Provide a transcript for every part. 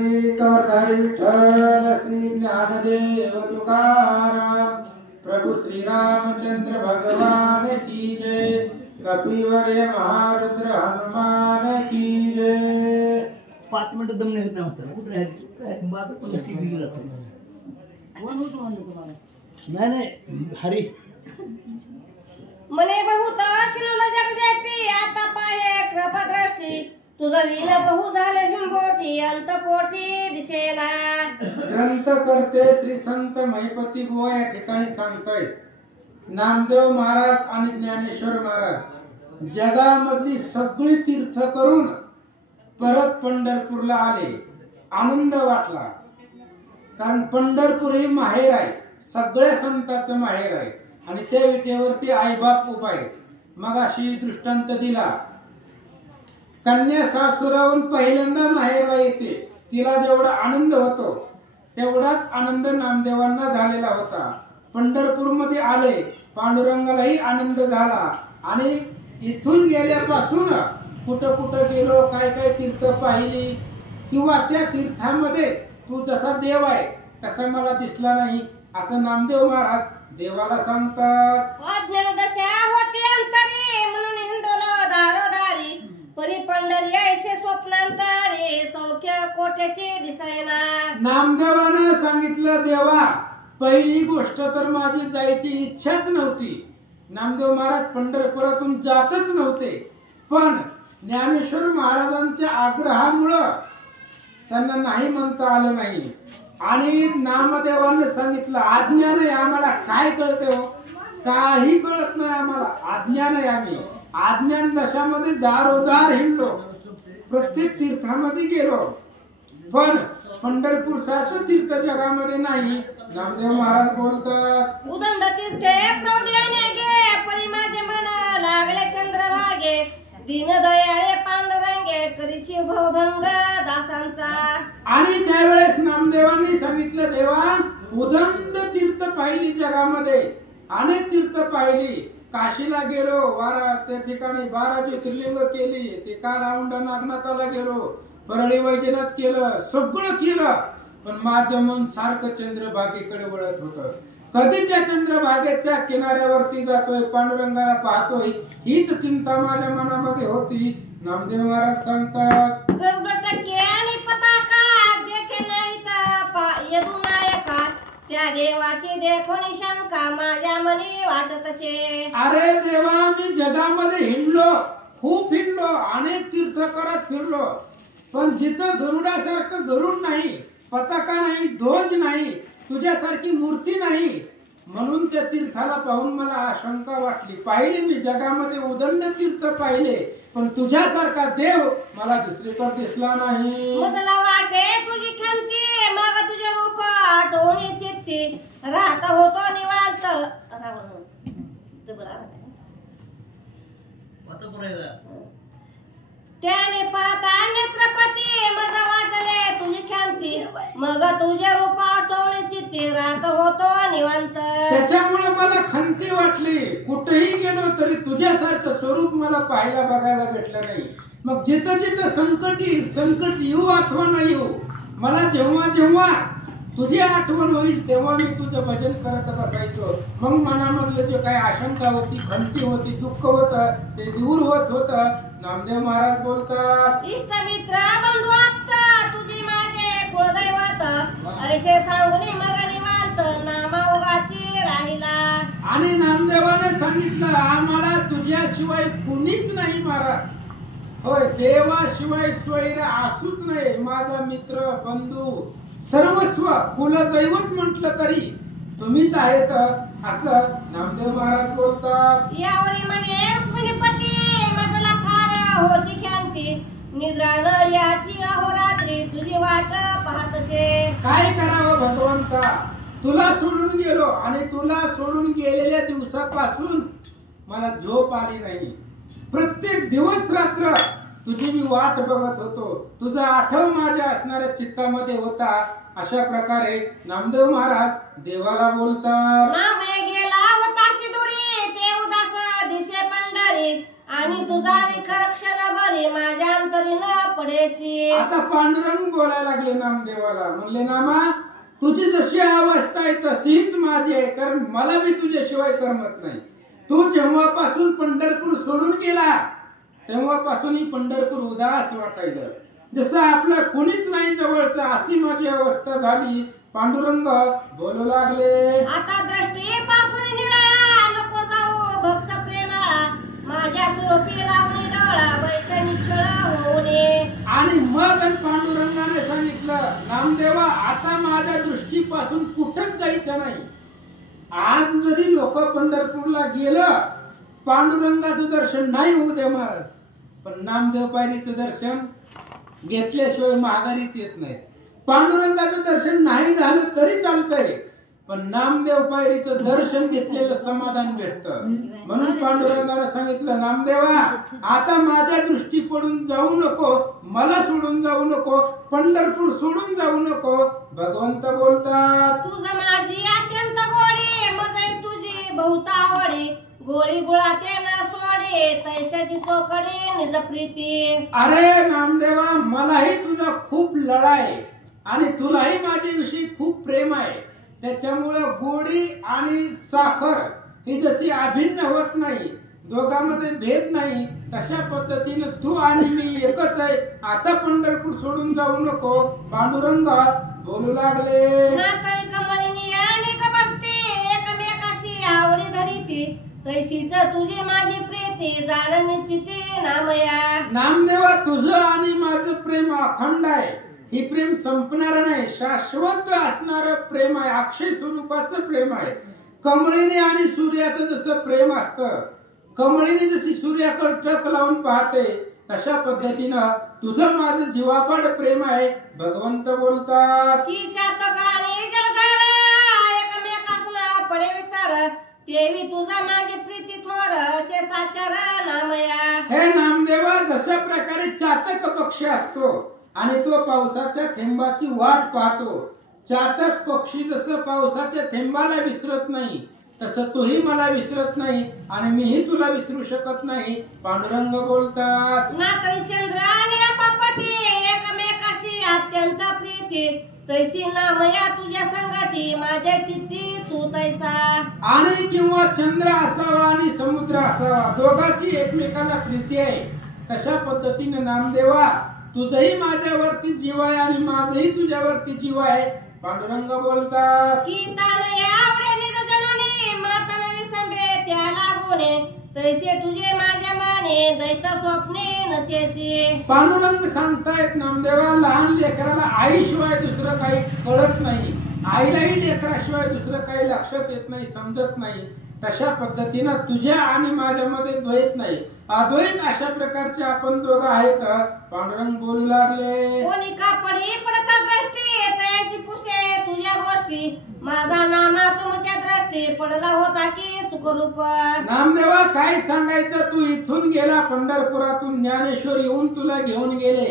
श्री कवरधारी विठ्ठल श्री ज्ञानदेव तुकाराम प्रभु श्री रामचंद्र भगवान की जय। कपिवर्य महारुद्र हनुमान की जय। 5 मिनिट दम नाही होता कुठे राहायचं माझं पण टीव्ही जातो नाही हरी मने बहुत शिनुला जग जगती आता पाहे कृपादृष्टी तुझा विन बहु झाले शंभोटी अंतपोटी दिसेना। ग्रंथ करते श्री संत महिपती बुवा या ठिकाणी सांगतोय नामदेव महाराज आणि ज्ञानेश्वर महाराज जगामधली सगळी तीर्थ करून परत पंढरपूरला आले। आनंद वाटला कारण पंढरपूर ही माहेर आहे, सगळ्या संतांचं माहेर आहे आणि त्या विटेवरती आईबाप उभा आहे। मग अशी दृष्टांत दिला कन्या सासुराहून पहिल्यांदा माहेरला येते, तिला जेवढा आनंद होतो तेवढाच आनंद नामदेवांना झालेला होता। पंढरपूर मध्ये आले, पांडुरंगालाही आनंद झाला आणि इथून गेल्यापासून कुठं कुठं गेलो, काय काय तीर्थ पाहिली किंवा त्या तीर्थामध्ये तू जसा देव आहे तसा मला दिसला नाही असं नामदेव महाराज देवाला सांगतात। अज्ञान दशा होते अंतरी म्हणून हिंडलो दारोदारी परी पंढरी ऐसे स्वप्नांतरे सौख्य कोट्याचे दिसायला। नामदेवानं सांगितलं देवा पहिली गोष्ट तर माझी जायची इच्छाच नव्हती, नामदेव महाराज पंढरपुरातून जातच नव्हते, पण ज्ञानेश्वर महाराजांच्या आग्रहामुळं त्यांना नाही म्हणता आलं नाही आणि नामदेवानं सांगितलं आज्ञा नाही आम्हाला काय कळते हो, काही कळत नाही आम्हाला, आज्ञा नाही। आम्ही आज्ञान दशामध्ये दारोदार हिंडलो, प्रत्येक तीर्थामध्ये गेलो, पण पंढरपूर सारखं तीर्थ जगामध्ये नाही। नामदेव महाराज बोलतात उदंड तीर्थे प्रौढ्याने गे परी माझे मन लागले चंद्रभागे दीन दयाळे पांडुरंगे करीची भवभंग दासांचा। आणि त्यावेळेस नामदेवांनी सांगितलं देवा उदंड तीर्थ पाहिली जगामध्ये, अनेक तीर्थ पाहिली, काशीला गेलो, त्या ठिकाणी 12 ज्योतिर्लिंग केली, ते कालौंड नागनाथाला गेलो, परळी वैजनाथ केलं, सगळं केलं, पण माझं मन सारखं चंद्रभागेकडे वळत होतं। कधी त्या चंद्रभागेच्या किनाऱ्यावरती जातोय, पांडुरंगाला पाहतोय, हीच चिंता माझ्या मनामध्ये होती। नामदेव महाराज सांगतात गर्भटके आणि पताका जेथे नाहीत यदुनायका त्या देवाशी देखोनी शंका माझ्या मनी वाटत असे। अरे देवा मी जगामध्ये हिंडलो, खूप हिंडलो, अनेक तीर्थ करत फिरलो, पण जिथं गरुडासारखं गरुड नाही, पताका नाही, ध्वज नाही, तुझ्यासारखी मूर्ती नाही, म्हणून त्या तीर्थाला पाहून मला आशंका वाटली। पाहिले मी जगामध्ये उदंड तीर्थ पाहिले, पण तुझ्यासारखा देव मला दुसरीकडे दिसला नाही। मला वाटे तुझी खंती मग तुझे रूप आठवणी चित्ती राहत होतो निवांत त्याने पाहता नेत्रपती मग वाटले तुझी ख्यांती मग तुझे रूप आठवणी चित्ती राहत होतो निवांत। त्याच्यामुळे मला खंती वाटली, कुठेही गेलो तरी तुझ्यासारखं स्वरूप मला पाहायला बघायला भेटलं नाही। मग जिथं जिथं संकट येईल, संकट येऊ अथवा नाही येऊ, मला जेव्हा जेव्हा तुझी आठवण होईल तेव्हा मी तुझं भजन करत बसायचो। मग मनामधलं जे काही आशंका होती, खंती होती, दुःख होतं, ते दूर होत होतं। नामदेव महाराज बोलतात इष्ट मित्र बंधू आप्त तुझी माझे कुळदैवत ऐसे सांगून मग निवांत नामावगाची राहिला। आणि नामदेवाने सांगितलं आम्हाला तुझ्याशिवाय कुणीच नाही महाराज, होय देवाशिवाय स्वैर असूच नाही, माझा मित्र बंधू सर्वस्व कुलदैवत म्हटलं तरी तुम्हीच आहेत असं नामदेव महाराज बोलतात। यावरी म्हणे रुक्मिणीपती मजला फार होती ख्यांती निद्राण याची अहोरात्री तुझी वाट पाहत असे। काय करावं भगवंता, तुला सोडून गेलो आणि तुला सोडून गेलेल्या दिवसापासून मला झोप आली नाही, प्रत्येक दिवस रात्र तुझी मी वाट बघत होतो, तुझा आठव माझ्या असणाऱ्या चित्तामध्ये होता। अशा प्रकारे नामदेव महाराज देवाला बोलतात नामे गेला होता शिदुरी ते उदास दिशे पंढरी आणि तुझा विखर क्षणभरी माझ्या अंतरी न पडेची. आता पांडुरंग बोलायला लागले नामदेवाला, म्हणले नामा तुझी जशी अवस्था आहे तशीच माझी आहे, कारण मला बी तुझ्याशिवाय करमत नाही. तू जेव्हापासून पंढरपूर सोडून गेला तेव्हापासून ही पंढरपूर उदास वाटायचं, जसं आपलं कोणीच नाही जवळचं, अशी माझी अवस्था झाली. पांडुरंग बोलू लागले, आता दृष्टीपासून निराळा नको जाऊ भक्त प्रेमाळा, माझ्या स्वरूपी लावणी डोळा वैशानी छळ होऊ नये. आणि मग पांडुरंगाने सांगितलं, नामदेवा आता माझ्या दृष्टीपासून कुठंच जायचं नाही. आज जरी लोक पंढरपूरला गेलं पांडुरंगाचं दर्शन नाही होऊ दे महाराज, पण नामदेव पायरीचं दर्शन घेतल्याशिवाय माघारीच येत नाही. पांडुरंगाचं दर्शन नाही झालं तरी चालतंय, पण नामदेव पायरीचं दर्शन घेतलेलं समाधान भेटतं. म्हणून पांडुरंगाने सांगितलं, नामदेवा आता माझ्या दृष्टी पडून जाऊ नको, मला सोडून जाऊ नको, पंढरपूर सोडून जाऊ नको. भगवंत बोलतात, तुझ माझी अत्यंत गोडी मजई तुझी बहुत आवडी, गोळी गुळाते न सोडे तैशाची चोकडी निज प्रीती. अरे नामदेवा मलाही तुझा खूप लढा आहे आणि तुलाही माझ्याविषयी खूप प्रेम आहे, त्याच्यामुळे गोडी आणि साखर ही जशी अभिन्न होत नाही, दोघांमध्ये भेद नाही, तशा पद्धतीने तू आणि मी एकच आहे. आता पंढरपूर सोडून जाऊ नको. पांडुरंग बोलू लागले, नातळी कमळीनी अनेक बसते एकमेकाशी आवडी धरीती, तैशीच तुझी माझी प्रीती जाण निश्चिती नामया. नामदेवा तुझं आणि माझं प्रेम अखंड आहे, ही प्रेम संपणार नाही, शाश्वत असणारं प्रेम आहे, अक्षय स्वरूपाचं प्रेम आहे. कमळीने आणि सूर्याचं जसं प्रेम असतं, कमळीने जशी सूर्याकडे टक लावून पाहते तशा पद्धतीनं तुझं माझं जीवापाड प्रेम आहे. भगवंत बोलतात, की चातकाने जलधार एकमेकासना पडे विसर, तेवी तुझा माझी प्रीती थोर असे साचार नामया. हे नामदेवा जशा प्रकारे चातक पक्षी असतो आणि तो पावसाच्या थेंबाची वाट पाहतो, चातक पक्षी जसं पावसाच्या थेंबाला विसरत नाही तसं तूही मला विसरत नाही आणि मीही तुला विसरू शकत नाही. पांडुरंग बोलतात, नातळी चंद्र आणि अपापती एकमेकाशी अत्यंत प्रीती, तैशी नामया तुझ्या संगती माझ्या चित्ती तू तैसा. आणि किंवा चंद्र असावा आणि समुद्र असावा, दोघांची एकमेकाला प्रीती आहे, तशा पद्धतीने नामदेवा तुझही माझ्यावरती जीव आहे आणि माझही तुझ्यावरती जीव आहे. पांडुरंग बोलतात, की तान आवडे निज जननी मातन विसंबे त्या लागोने, तैसे तुझे माझ्या माने दैत स्वप्ने नशेची. पांडुरंग सांगतायत नामदेवा लहान लेकराला आईशिवाय दुसरं काही कळत नाही, आईलाही लेकराशिवाय दुसरं काही लक्षात येत नाही, समजत नाही. तशा पद्धतीनं तुझ्या आणि माझ्यामध्ये द्वैत नाही, अद्वैत अशा प्रकारचे आपण दोघं आहेत. पांडुरंग बोलू लागले, कोणी कापडी पडता दृष्टी तयाशी पुषे तुझ्या गोष्टी, माझा नामा तुमच्या दृष्टी पडला होता की सुखरूप. नामदेवा काय सांगायचं, तू इथून गेला पंढरपुरातून, ज्ञानेश्वर येऊन तुला घेऊन गेले.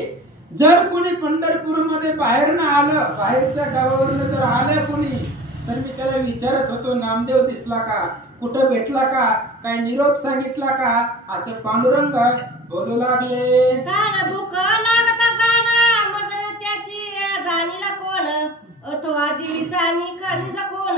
जर कोणी पंढरपूर मध्ये बाहेरनं आलं, बाहेरच्या गावावरून जर आलं कोणी, तर मी त्याला विचारत होतो नामदेव दिसला का, कुठं भेटला का, काय निरोप सांगितला का, असं पांडुरंग बोलू लागले. कान भूक लागत जाण मजल त्याची जाणीला कोण, अथवा जीवीचा निखनिज कोण,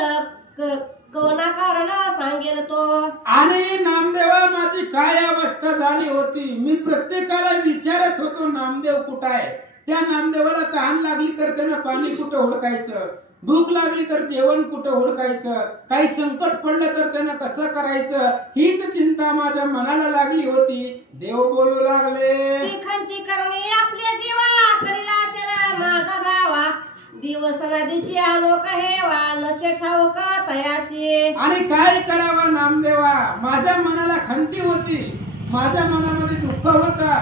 कोणा कारण सांगेल तो. आणि नामदेवा माझी काय अवस्था झाली होती, मी प्रत्येकाला विचारत होतो नामदेव कुठं आहे. त्या नामदेवाला तहान लागली तर त्यानं पाणी कुठं हुडकायचं, भूक लागली तर जेवण कुठं हुडकायचं, काही संकट पडलं तर त्यानं कसं करायचं, हीच चिंता माझ्या मनाला लागली होती. देव बोलू लागले, खंती करणे आपल्या जीवा करीला असेल माझा धावा, दिवसना दिशी आलो कहेवा नसे ठाऊक तयाशी. आणि काय करावं नामदेवा, माझ्या मनाला खंती होती, माझ्या मनामध्ये दुःख होता.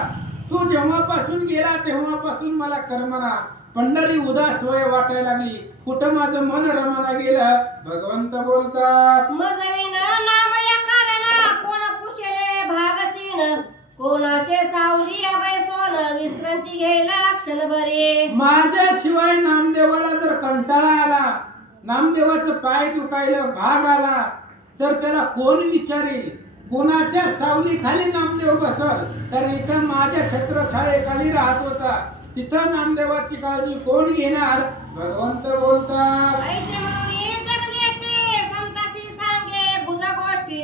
तू जेव्हापासून गेला तेव्हापासून मला करमना, पंढरी उदास वय वाटायला लागली, कुठं माझं मन रमना गेलं. भगवंत बोलतात, मजविन नाम या कारण कोण कुशले भागशीन, कोणाचे सावरी अभय सोन विश्रांती घ्यायला क्षणभरी. माझ्याशिवाय नामदेवाला जर कंटाळा आला, नामदेवाचं पाय दुखायला भाग आला, तर त्याला कोण विचारेल. कोणाच्या सावली खाली नामदेव बसल, तर इथं माझ्या छत्रछायेखाली राहत होता, तिथं नामदेवाची काळजी कोण घेणार? भगवंत बोलतात, ऐशे म्हणून जगलेते संताशी सांगे गुज गोष्टी,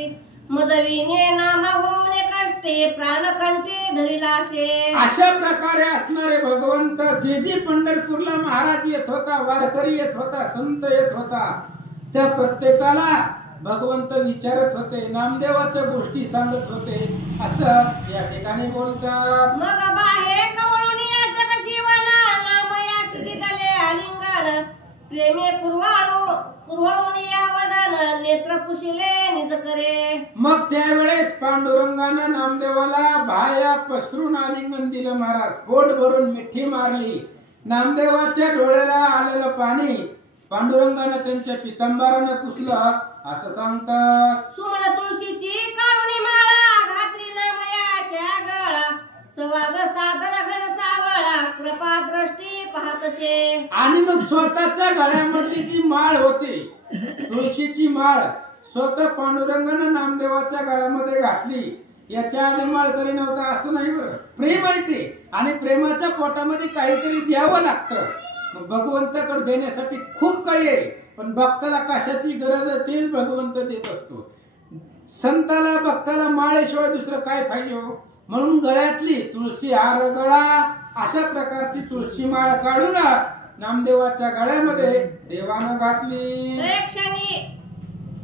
मजविने नामा होऊने कष्टे, प्राणकंठी धरिलासे. अशा प्रकारे असणारे भगवंत जे पंढरपूरला महाराज येत होता, वारकरी येत होता, संत येत होता, त्या प्रत्येकाला भगवंत विचारत होते, नामदेवाच्या गोष्टी सांगत होते, असं या ठिकाणी बोलतात. मग बाहे कवळून जग जीवन, नामयाशी दिले आलिंगन, प्रेमे कुरवाळून या वदन, नेत्र पुशिले निज करे. मग त्यावेळेस पांडुरंगानं नामदेवाला बाया पसरून आलिंगन दिलं महाराज, पोट भरून मिठी मारली. नामदेवाच्या डोळ्याला आलेलं पाणी पांडुरंगानं त्यांच्या पितांबरानं पुसलं, असं सांगतात. सुमन तुळशीची काढून माळा, घातली नामयाच्या गळा, सवाग सादर घन सावळा, कृपा दृष्टी पाहतशे. आणि मग स्वतःच्या गळ्यामधली जी माळ होती, तुळशीची माळ, स्वतः पांडुरंगानं नामदेवाच्या गळ्यामध्ये घातली. याच्या आधी माळकरी नव्हता असं नाही बरं, प्रेम आहे ते, आणि प्रेमाच्या पोटामध्ये काहीतरी द्यावं लागतं. मग भगवंताकडे देण्यासाठी खूप काही आहे, पण भक्ताला कशाची गरज आहे तेच भगवंत देत असतो. संताला भक्ताला माळेशिवाय दुसरं काय पाहिजे हो? म्हणून गळ्यातली तुळशी हार गळा, अशा प्रकारची तुळशी माळ काढून नामदेवाच्या गळ्यामध्ये देवानं घातली. क्षणी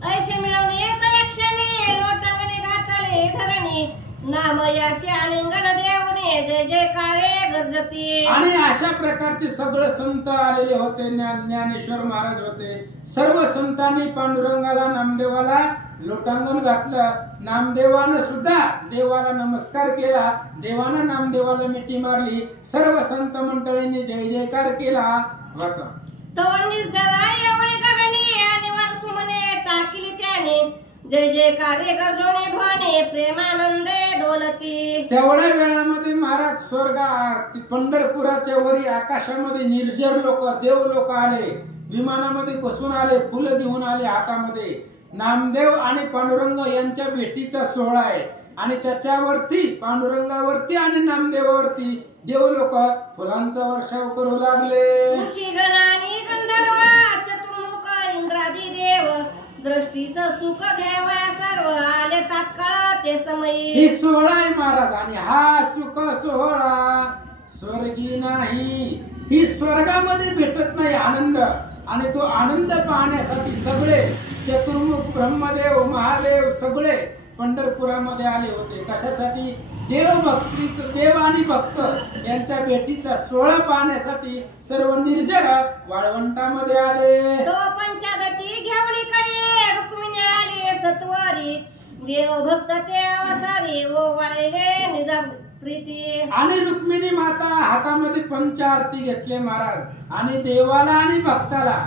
ऐशे मिळवून येत क्षणी, लोटांगणे घातले धरणी, नामयाशी आलिंगन देवने, जय जयकारे गर्जती. आणि अशा प्रकारचे सगळे संत आलेले होते, ज्ञानेश्वर महाराज होते. सर्व संतांनी पांडुरंगाला नामदेवाला लोटांगण घातलं. नामदेवानं सुद्धा देवाला नमस्कार केला, देवानं नामदेवाला मिठी मारली. सर्व संत मंडळींनी जय जयकार केला. वाचा. तवणी जरा एवढी गगनी, आणि वर सुमने टाकिली त्याने, जय जयकारे गजोने ध्वनी, प्रेमानंदे डोलती. तेवढ्या वेळामध्ये महाराज स्वर्गात पंढरपुराच्या वरी आकाशामध्ये निर्जर लोक, देव लोक आले, विमानामध्ये बसून आले, फुलं घेऊन आले हातामध्ये. नामदेव आणि पांडुरंग यांच्या भेटीचा सोहळा आहे, आणि त्याच्यावरती पांडुरंगावरती आणि नामदेवावरती देव लोक फुलांचा वर्षाव करू लागले. ऋषीगणानी गंधर्व, चतुर्मुख इंद्रादी देव, दृष्टीचं सुख घ्यावया सर्व, आले तात्काळ ते समयी. ही सोहळा आहे महाराज, आणि हा सुख सोहळा स्वर्गी नाही, ही स्वर्गामध्ये भेटत नाही आनंद. आणि तो आनंद पाहण्यासाठी सगळे चतुर्मुख ब्रह्मदेव महादेव सगळे पंढरपुरामध्ये आले होते. कशासाठी? देव आणि भक्त यांच्या भेटीचा सोहळा पाहण्यासाठी सर्व निर्जर वाळवंटामध्ये आले. तो पंचादती घेऊन करे, रुक्मिणी आली सत्वारी, देव भक्त ते अवसारी, ओ वाळले निज प्रीती. आणि रुक्मिणी माता हातामध्ये पंचारती घेतले महाराज, आणि देवाला आणि भक्ताला,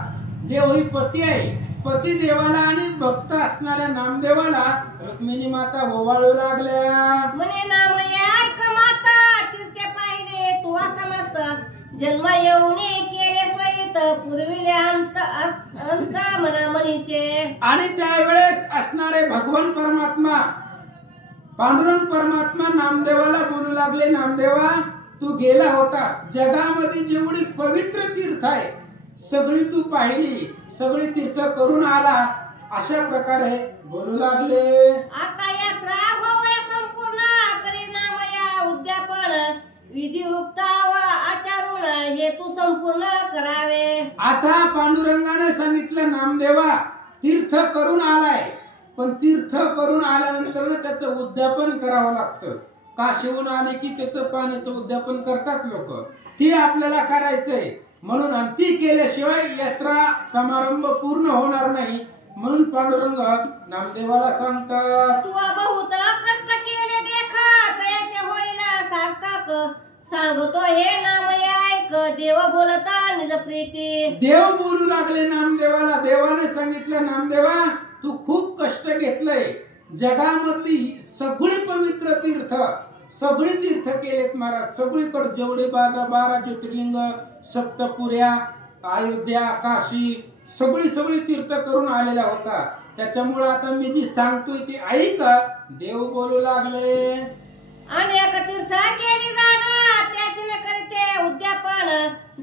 देव ही पती आहे, पती देवाला आणि भक्त असणाऱ्या नामदेवाला रुक्मिणी माता ओवाळू लागल्या. म्हणे नाम ऐक माता, तीर्थे पाहिले तू समस्त, जन्म येऊने केले स्वहित, पूर्विले अंत मना मनीचे. आणि त्यावेळेस असणारे भगवान परमात्मा पांडुरंग परमात्मा नामदेवाला बोलू लागले, नामदेवा तू गेला होतास, जगामध्ये जेवढी पवित्र तीर्थ आहे सगळी तू पाहिली, सगळी तीर्थ करून आला, अशा प्रकारे बोलू लागले. आता यात्रा होऊया संपूर्ण, करी नामया उद्यापन, विधियुक्त व आचारून, हे तू संपूर्ण करावे. आता पांडुरंगाने सांगितलं, नामदेवा तीर्थ करून आलाय, पण तीर्थ करून आल्यानंतर त्याचं उद्यापन करावं लागतं. काशीहून आले की त्याचं पाण्याचं उद्यापन करतात लोक, ते आपल्याला करायचंय. म्हणून ती केल्याशिवाय यात्रा समारंभ पूर्ण होणार नाही. म्हणून पांडुरंग नामदेवाला सांगतात, तू बहुत कष्ट केले देखत, याचे होईल सार्थक, सांगतो हे नाम ऐक, देव बोलता निज प्रीती. देव बोलू लागले नामदेवाला. देवाने सांगितलं, नामदेवा तू खूप कष्ट घेतलंय, जगामधली सगळी पवित्र तीर्थ, सगळी तीर्थ केलेत महाराज, सगळीकडे जेवढे 12 ज्योतिर्लिंग, सप्तपुऱ्या, अयोध्या, काशी, सगळी तीर्थ करून आलेला होता. त्याच्यामुळे आता मी जी सांगतोय ती ऐक, देव बोलू लागले, अनेक तीर्थ केली जाणं त्याच न करते उद्यापन,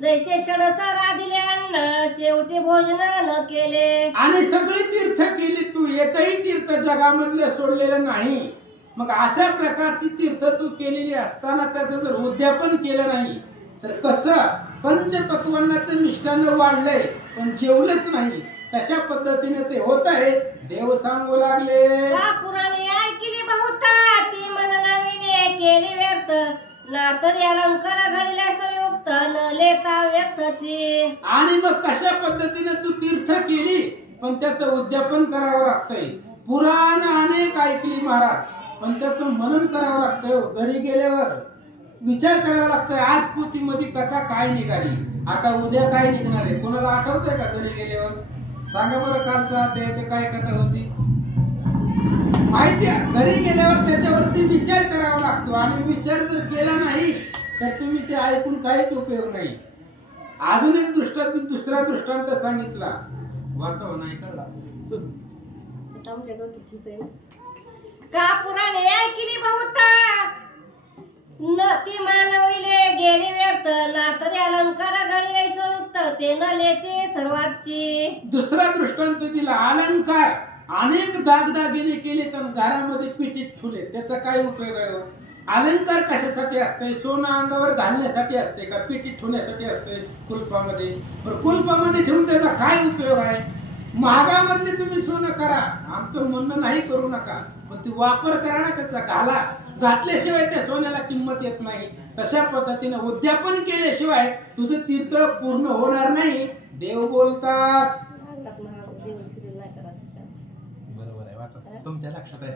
जैसे षडसरा दिले अन्न शेवटी भोजन न केले. आणि सगळी तीर्थ केली तू, एकही तीर्थ जगामधलं सोडलेलं नाही. मग अशा प्रकारची तीर्थ तू केलेली असताना त्याचं जर उद्यापन केलं नाही तर कसं? पंचपक्वान्नाचं मिष्टान्न वाढलंय पण जेवलंच नाही, तशा पद्धतीने ते होत आहे. देव सांगू लागले, का पुराणे ऐकली बहुत ती मन नवीने केली व्यक्त, ना तरी अलंकार घडले संयुक्त न लेता व्यक्तची. आणि मग कशा पद्धतीने तू तीर्थ केली पण त्याचं उद्यापन करावं लागतंय. पुराण अनेक ऐकली महाराज पण त्याचं मनन करावं लागतंय. घरी गेल्यावर विचार करावा लागतोय, आज पोथीमध्ये कथा काय निघाली, आता उद्या काय निघणार आहे. कोणाला आठवतंय का घरी गेल्यावर? सांगा बरं कालचा त्याची काय कथा होती माहिती आहे. घरी गेल्यावर त्याच्यावरती विचार करावा लागतो आणि विचार जर केला नाही तर तुम्ही ते ऐकून काहीच उपयोग नाही. अजून एक दुसरा दृष्टांत सांगितला, वाचावा नाही कळला. का पुराणे ऐकली बहुत न ती मानविले गेली व्यर्थ, ना तरी अलंकार घडले संयुक्त ते न लेते सर्वांची. दुसरा दृष्टांत दिला, अलंकार अनेक दागदागिने केले तर घरामध्ये पिटीत ठेवले, त्याचा काय उपयोग आहे? अलंकार कशासाठी असते? सोनं अंगावर घालण्यासाठी असते का पिटीत ठेवण्यासाठी असते? कुलपामध्ये. कुलपामध्ये ठेवून त्याचा काय उपयोग आहे? महागामध्ये तुम्ही सोनं करा, आमचं म्हणणं नाही करू नका, पण ते वापर करा ना त्याचा, घाला. घातल्याशिवाय त्या सोन्याला किंमत येत नाही. तशा पद्धतीने उद्यापन केल्याशिवाय तुझं तीर्थ पूर्ण होणार नाही. देव बोलतात, बरोबर आहे, वाचा, तुमच्या लक्षात आहे.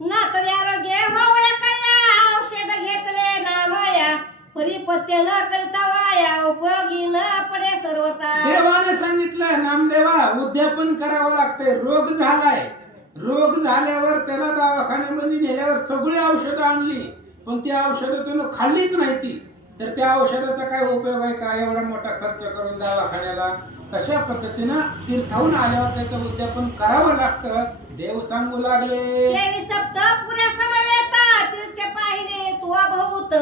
ना तरी आरोग्य व्हावया कया, औषध घेतले ना माया, परिपत्य न करता वाया, उपयोगी न पडे सर्वता. देवाने सांगितलं, नामदेवा उद्यापन करावं लागतंय. रोग झालाय, रोग झाल्यावर त्याला दवाखान्यामध्ये नेल्यावर सगळी औषधं आणली पण ती औषधं त्यानं खाल्लीच नाही ती, तर त्या औषधाचा काय उपयोग आहे का? एवढा मोठा खर्च करून दवाखान्याला. तशा पद्धतीनं तीर्थाहून आल्यावर त्याचं उद्यापन करावं लागतं. देव सांगू लागले, देवी सप्त पुऱ्या समवेत तीर्थ पाहिले तू अभूत,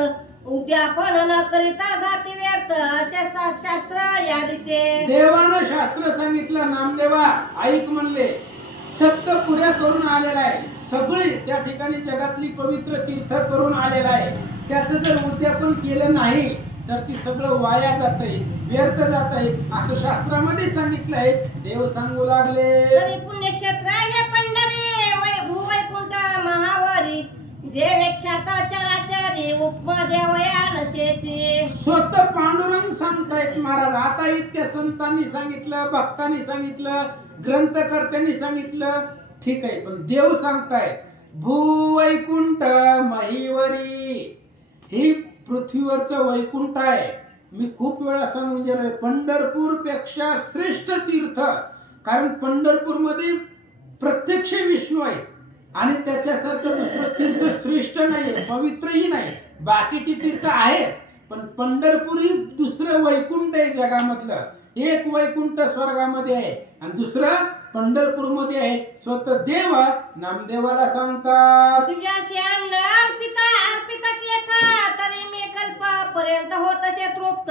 उद्यापन न करिता जाती व्यर्थ, असे शास्त्र या रीते. देवानं शास्त्र सांगितलं, नामदेवा ऐक म्हणले, सप्तपुऱ्या करून आलेला आहे, सगळी त्या ठिकाणी जगातली पवित्र तीर्थ करून आलेला आहे. त्याचं जर उद्यापन केलं नाही तर ती सगळं वाया जातंय, व्यर्थ जातंय, असं शास्त्रामध्ये सांगितलंय. देव सांगू लागले, तरी पुण्यक्षेत्र हे पंढरी भूवैकुंठ महावरी, जे व्याख्यात चराचरी उपमा देवया नशेची. स्वतः पांडुरंग सांगतायत महाराज. आता इतक्या संतांनी सांगितलं, भक्तांनी सांगितलं, ग्रंथकर्त्यांनी सांगितलं, ठीक आहे, पण देव सांगताय भूवैकुंठ महिवरी, ही पृथ्वीवरचं वैकुंठ आहे. मी खूप वेळा सांगून गेलोय, पंढरपूर पेक्षा श्रेष्ठ तीर्थ, कारण पंढरपूर मध्ये प्रत्यक्ष विष्णू आहे आणि त्याच्यासारखं दुसरं तीर्थ श्रेष्ठ नाहीये, पवित्रही नाही. बाकीची तीर्थ आहेत पण पंढरपूर ही दुसरं वैकुंठ आहे जगामधलं. एक वैकुंठ स्वर्गामध्ये आहे आणि दुसरं पंढरपूर मध्ये आहे. स्वतः देव नामदेवाला सांगतात, तुझ्याशी अन्न अर्पितात येत, तरी मी कल्प पर्यंत होतसे तृप्त,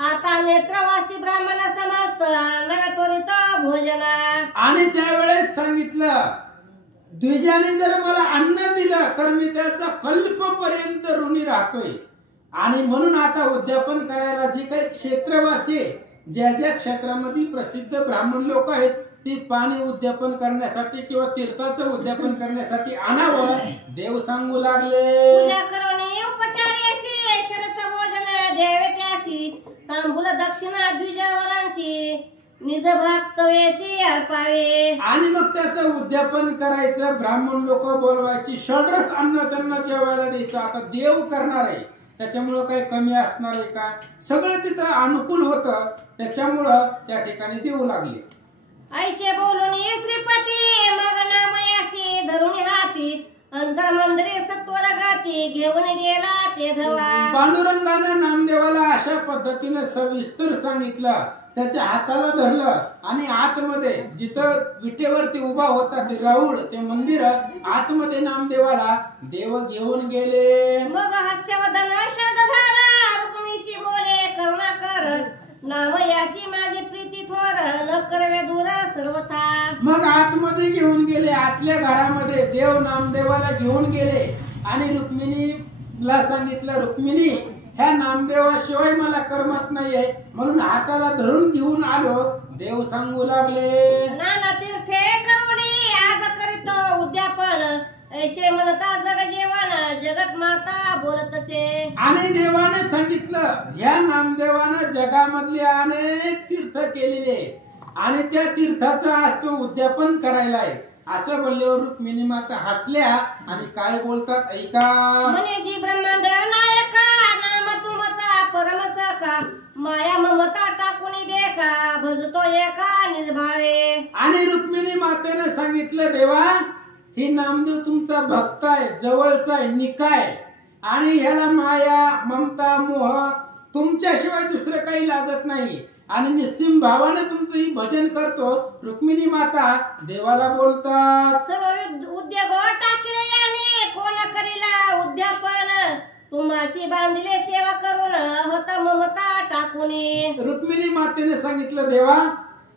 आता नेत्रवासी ब्राह्मण समस्त त्वरित भोजना. आणि त्यावेळेस सांगितलं, द्विजाने जर मला अन्न दिलं तर मी त्याचा कल्पपर्यंत ऋणी राहतोय. आणि म्हणून आता उद्यापन करायला जे काही क्षेत्रवासी, ज्या ज्या क्षेत्रामध्ये प्रसिद्ध ब्राह्मण लोक आहेत, ती पाणी उद्यापन करण्यासाठी किंवा तीर्थाचं उद्यापन करण्यासाठी आणावं. देव सांगू लागले, पूजा करून उपचार्याशी षडस भोजन देवत्याशी, तांबूल दक्षिणा द्विजावरांशी, निज भक्तवेशी अर्पावे. आणि मग त्याचं उद्यापन करायचं, ब्राह्मण लोक बोलवायची, षड्रस अन्न त्यांना जेवायला द्यायचं. आता देव करणार आहे त्याच्यामुळं काही कमी असणार आहे का? सगळं तिथं अनुकूल होतं, त्याच्यामुळं त्या ठिकाणी देऊ लागले. ऐशे बोलून श्रीपती मग नामयाशी धरून हाती, अंतरमंदिरे सत्वर गती घेऊन गेला ते धवा. पांडुरंगानं नामदेवाला अशा पद्धतीने सविस्तर सांगितलं. त्याच्या हाताला धरलं आणि आतमध्ये जिथं विटेवरती उभा होता ते राऊळ ते मंदिर आतमध्ये नामदेवाला देव घेऊन गेले. मग हास्यवदन शब्दधारा रुक्मिणीशी बोले करुणाकर नाम याशी माझी प्रीती थोर न करवे दूर सर्वथा. मग आतमध्ये घेऊन गेले. आतल्या घरामध्ये देव नामदेवाला घेऊन गेले आणि रुक्मिणीला सांगितलं रुक्मिणी ह्या नामदेवाशिवाय मला करमत नाहीये म्हणून हाताला धरून घेऊन आलो. देव सांगू लागले नाना तीर्थे करुणी आज करीतो उद्यापन ऐसे म्हणता जग जेवण जगत माता बोलत असे. आणि देवाने सांगितलं ह्या नामदेवानं जगामधले अनेक तीर्थ केलेले आणि त्या तीर्थाचा आज तो उद्यापन करायला आहे असं बोलल्यावर रुक्मिणी माता हसल्या आणि काय बोलतात ऐका. म्हणे जी ब्रह्मांड नायका नाम तुमचा परम सखा माया ममता टाकून देखा भजतो एका निजभावे. आणि रुक्मिणी मातेने सांगितलं देवा ही नामदेव तुमचा भक्त आहे जवळचा आहे निकाय आणि ह्याला माया ममता मोह तुमच्याशिवाय दुसरं काही लागत नाही आणि निस्सीम भावाने तुमचं ही भजन करतो. रुक्मिणी माता देवाला बोलतात सर्व उद्योग टाकले याने कोण करीला उद्यापन तुम्हाशी बांधिले सेवा करून होता ममता टाकून. रुक्मिणी मातेने सांगितलं देवा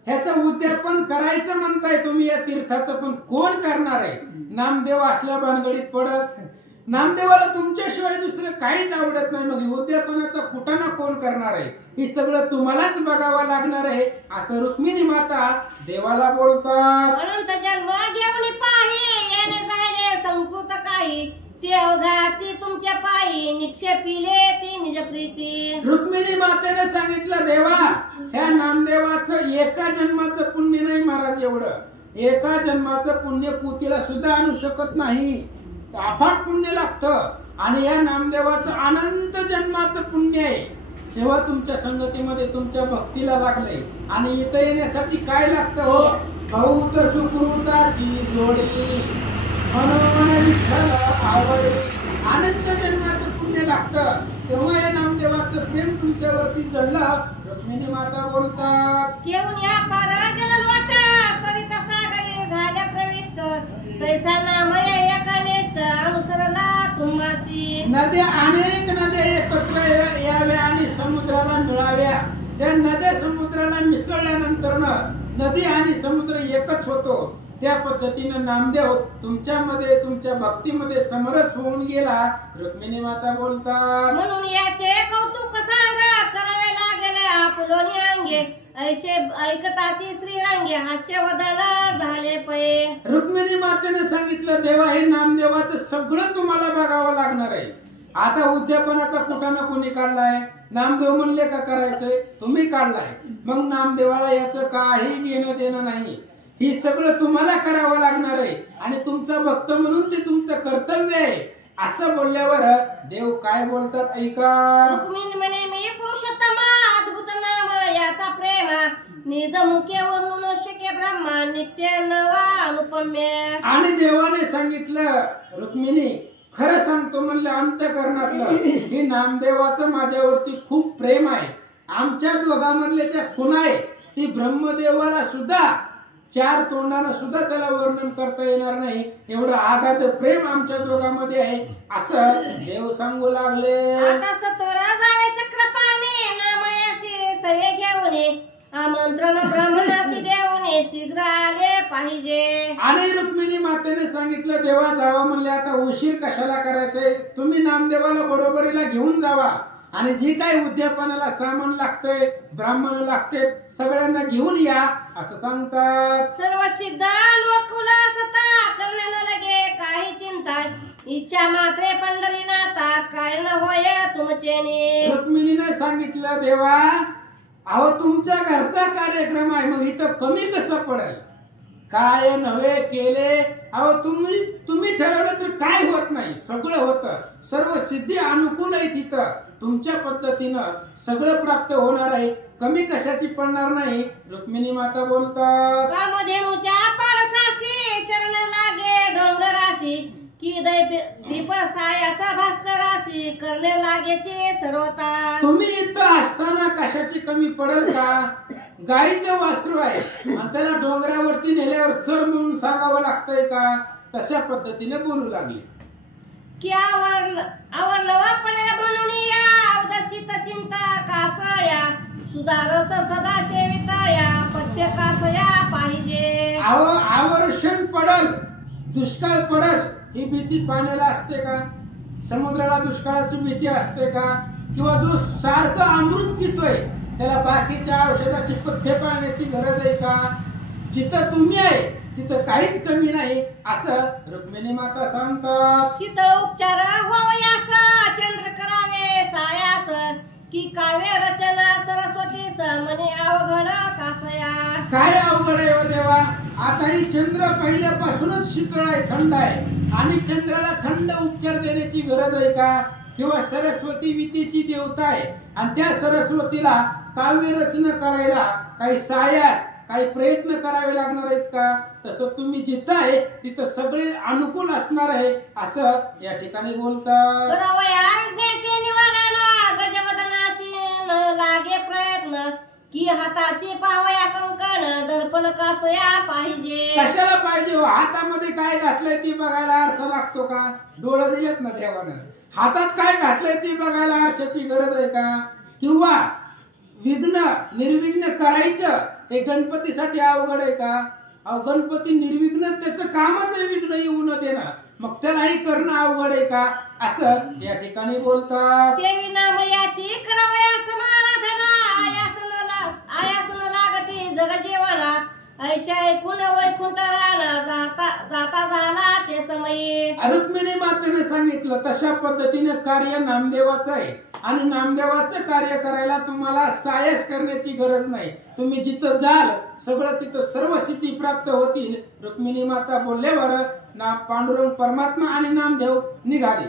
ह्याचं उद्यापन करायचं म्हणताय तुम्ही या तीर्थाचं पण कोण करणार आहे. नामदेव असल्या भानगडीत पडत नामदेवाला तुमच्याशिवाय दुसरं काहीच आवडत नाही मग उद्यापनाचा कुटाणा कोण करणार आहे. हे सगळं तुम्हालाच बघावं लागणार आहे असं रुक्मिणी माता देवाला बोलतात. अनंत जन्म घेऊन पाही येणे जायले संस्कृत काही ते अवघाची तुमच्या पायी निक्षेपिले ती निज प्रीती. रुक्मिणी मातेने सांगितलं देवा ह्या नामदेवाचं एका जन्माचं पुण्य नाही महाराज एवढं एका जन्माचं पुण्य पुतीला सुद्धा आणू शकत नाही. अफाट पुण्य लागतं आणि या नामदेवाचं अनंत जन्माचं पुण्य आहे. तेव्हा तुमच्या संगतीमध्ये तुमच्या भक्तीला लागले आणि इथं येण्यासाठी काय लागतं हो बहुत सुकृताची जोडी म्हणून विठ्ठल आवडे. अनंत जन्माचं पुण्य लागतं तेव्हा या नामदेवाचं प्रेम तुमच्यावरती चढलं. रुक्मिणी माता बोलतात केवून या पार जल लोट सरिता सागरे झाल्या प्रविष्ट तैसा नाम या एकनिष्ठ अनुसरला तुम्हाशी. नद्या अनेक नद्या एकत्र याव्या आणि समुद्राला मिळाव्या. त्या नद्या समुद्राला मिसळल्यानंतर नदी आणि समुद्र एकच होतो. त्या पद्धतीनं नामदेव तुमच्यामध्ये तुमच्या भक्तीमध्ये समरस होऊन गेला. रुक्मिणी माता बोलतात म्हणून याचे कौतुक सांग करावे लागेल आपुलोनी अंगे ऐसे ऐकताची श्रीरंगे हास्यवदन झाले पै. रुक्मिणी मातेने सांगितलं देवा हे नामदेवाचं सगळं तुम्हाला बघावं लागणार आहे. आता उद्यापनाचा कुटाणा कोणी काढलाय नामदेव म्हणले का करायचंय तुम्ही काढलाय मग नामदेवाला याचं काही घेणं देणं नाही. ही सगळं तुम्हाला करावं लागणार आहे आणि तुमचा भक्त म्हणून ते तुमचं कर्तव्य आहे असं बोलल्यावर देव काय बोलतात ऐका. रुक्मिणी म्हणे मी पुरुषोत्तमा अद्भुत नाम याचा प्रेम निज मुखे वर्णून शक्य ब्रह्मा नित्य नवा अनुपम्य. आणि देवाने सांगितलं रुक्मिणी खरं सांगतो म्हणलं अंतःकरणातलं की नामदेवाचं माझ्यावरती खूप प्रेम आहे. आमच्या दोघांमधल्या ज्या खुणा आहे ती ब्रह्मदेवाला सुद्धा चार तोंडानं सुद्धा त्याला वर्णन करता येणार नाही एवढं आगाध प्रेम आमच्या दोघांमध्ये आहे असं देव सांगू लागले. आता सत्वर जावे चक्रपाणे नामयाशी सवे घेऊन आमंत्रण ब्राह्मणाशी देऊन शीघ्र आले पाहिजे. आणि रुक्मिणी मातेने सांगितलं देवा जावा म्हणले आता उशीर कशाला करायचंय तुम्ही नामदेवाला बरोबरीला घेऊन जावा आणि जी काही उद्यापनाला सामान लागतंय ब्राह्मण लागते सगळ्यांना घेऊन या असं सांगतात. सर्व सिद्ध लोकुला सता करणे न लगे काही चिंता इच्छा मात्रे पंढरीनाथा काय न होय तुमचे. रुक्मिणीने सांगितलं देवा अहो तुमच्या घरचा कार्यक्रम आहे मग इथं कमी कसं पडेल काय नव्हे केले अहो तुम्ही ठरवलं तर काय होत नाही सगळं होतं सर्व सिद्धी अनुकूल आहे तिथं तुमच्या पद्धतीनं सगळं प्राप्त होणार आहे कमी कशाची पडणार नाही. रुक्मिणी माता बोलतात कामधेनूच्या पाडसाशी शरण लागे डोंगराशी की दीप सायासा भास्कराशी करणे लागेचे सर्वता. तुम्ही इथं असताना कशाची कमी पडेल का? गाईचं वासरू आहे आणि त्याला डोंगरावरती नेल्यावर चर म्हणून सांगावं लागतंय का? तशा पद्धतीने बोलू लागले की आवडलवा पडेल बनून या अवदसित चिंता कासया सुधारस सदा सेवितया पथ्य कासया पाहिजे. आवर्षण पडल, दुष्काळ पडल ही भीती पाण्याला असते का? समुद्राला दुष्काळाची भीती असते का? किंवा जो सारखं अमृत पितोय त्याला बाकीच्या औषधाची पथ्य पाळण्याची गरज आहे का? जिथं तुम्ही आहे तिथं काहीच कमी नाही असं रुक्मिणी माता सांगतात. शीतळ उपचार व्हावयास चंद्र करावे सायास की काव्य रचना सरस्वती म्हणे अवघड कासया. काय अवघड आहे हो देवा? आता ही चंद्र पहिल्यापासूनच शीतळ आहे, थंड आहे आणि चंद्राला थंड उपचार देण्याची गरज आहे का? किंवा सरस्वती विद्येची देवता आहे आणि त्या सरस्वतीला काव्य रचना करायला काही सायास काही प्रयत्न करावे लागणार आहेत का? तसं तुम्ही जिथं आहे तिथं सगळे अनुकूल असणार आहे असं या ठिकाणी बोलतात. निवारण गजवदनाशी लागे प्रयत्न की हाताचे पावया कंकण दर्पण कासया पाहिजे. कशाला पाहिजे हो? हातामध्ये काय घातलंय ती बघायला आरसा लागतो का? डोळे दिलेत ना देवानं. हातात काय घातलंय ती बघायला आरशाची गरज आहे का? किंवा विघ्न निर्विघ्न करायचं हे गणपतीसाठी अवघड आहे का? गणपती निर्विघ्न त्याचं कामच आहे विघ्न येऊ न देणं, मग त्यालाही करणं अवघड आहे का? असं या ठिकाणी बोलतात. देवी नामयाची करवया समाराधना आयासन लागती जग जेवणा ऐशा ऐकून वैकुंठ राहणा जाता झाला ते समयी. रुक्मिणी मातेने सांगितलं तशा पद्धतीने कार्य नामदेवाचं आहे आणि नामदेवाचं कार्य करायला तुम्हाला सायस करण्याची गरज नाही. तुम्ही जिथं जाल सगळं तिथं सर्व सिद्धी प्राप्त होतील. रुक्मिणी माता बोलल्यावर ना पांडुरंग परमात्मा आणि नामदेव निघाले.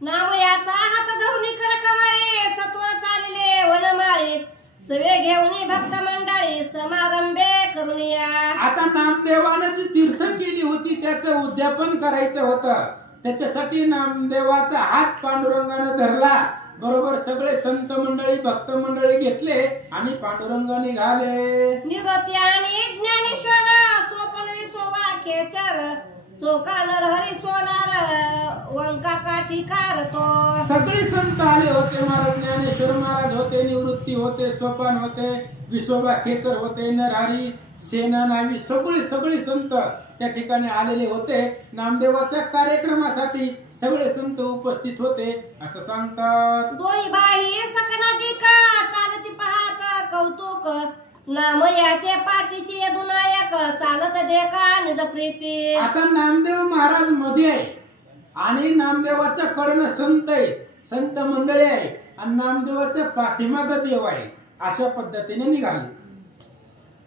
नामयाचा हात धरून कर कमळे सत्वर चालले वनमाळे सवे घेऊन भक्त मंडळी समारंभे करून या. आता नामदेवानं जी तीर्थ केली होती त्याचं उद्यापन करायचं होतं, त्याच्यासाठी नामदेवाचा हात पांडुरंगानं धरला. बरोबर सगळे संत मंडळी भक्त मंडळी घेतले आणि पांडुरंग निघाले. निवृत्ती आणि ज्ञानेश्वर सोपन विसोबा खेचर चोका नरहरी सोनार वंका काठीकार तो. सगळे संत आले होते महाराज. ज्ञानेश्वर महाराज होते, निवृत्ती होते, सोपान होते, विसोबा खेचर होते, नरहरी सेना नावी सगळे संत त्या ठिकाणी आलेले होते. नामदेवाच्या कार्यक्रमासाठी सगळे संत उपस्थित होते असं सांगतात. दोई बाई सकनादिका चालती पाहत कौतुक नामयाचे पाठीशी यदुनायक चालत देखा निज प्रीती. आता नामदेव महाराज मध्ये आहे आणि नामदेवाच्या कडनं संत आहे, संत मंडळी आहे आणि नामदेवाच्या पाठीमाग देव आहे. अशा पद्धतीने निघाले.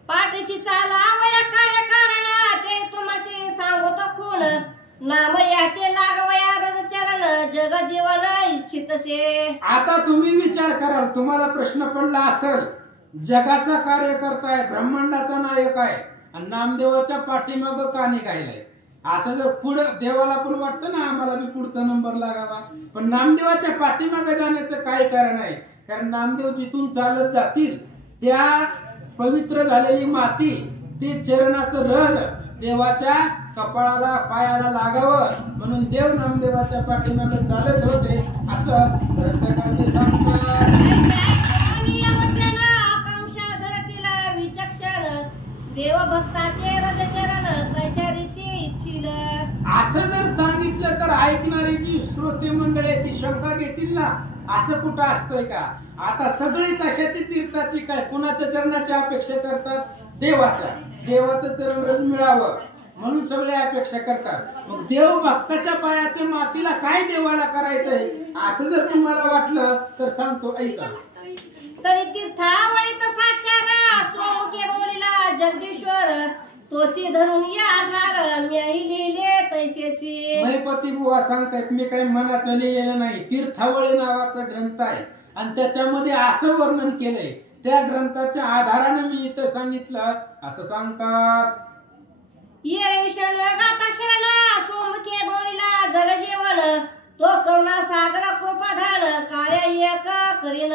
पाठीशी चालावया काय कारण ते तुम्हाशी सांगतो खूण नामयाचे लागवया रज चरण जग जीवन इच्छितसे. आता तुम्ही विचार कराल, तुम्हाला प्रश्न पडला असेल, जगाचा कार्य करताय, ब्रह्मांडाचा नायक आहे आणि नामदेवाच्या पाठीमाग का निघायलाय? असं जर पुढे देवाला पण वाटतं ना आम्हाला बी पुढचा नंबर लागावा, पण नामदेवाच्या पाठीमागे जाण्याचं काय कारण आहे? कारण नामदेव जिथून चालत जातील त्या पवित्र झालेली माती ते चरणाचं रज देवाच्या कपाळाला पायाला लागावं म्हणून देव नामदेवाच्या पाठीमागे चालत होते असं ग्रंथकारते सांगतात. आकांक्षा धरतील विचक्षण देव भक्ताचे रज चरण कशा रीती इच्छिल. असं जर सांगितलं तर ऐकणारी जी श्रोते मंडळी आहे ती शंका घेतील ना, असं कुठं असतंय का? आता सगळी कशाची तीर्थाची काय कुणाच्या चरणाची अपेक्षा करतात? देवाच्या. देवाचं चरण रज मिळावं म्हणून सगळे अपेक्षा करतात. मग देव भक्ताच्या पायाच्या मातीला काय देवाला करायचंय असं जर तुम्हाला वाटलं तर सांगतो ऐका. तरी तीर्थावळीत साचार स्वमुखे बोलिला जगदीश्वर तोची धरून या आधार मीही लिहिले तैसेची. महिपती बुवा सांगतायत मी काही मनाचं लिहिलेलं नाही. तीर्थावळी नावाचा ग्रंथ आहे आणि त्याच्यामध्ये असं वर्णन केलंय, त्या ग्रंथाच्या आधाराने मी इथं सांगितलं असं सांगतात. ये विषण गाता शरण सोमके बोलिला जग जीवन तो करुणा सागर कृपाधान काय एक करीन.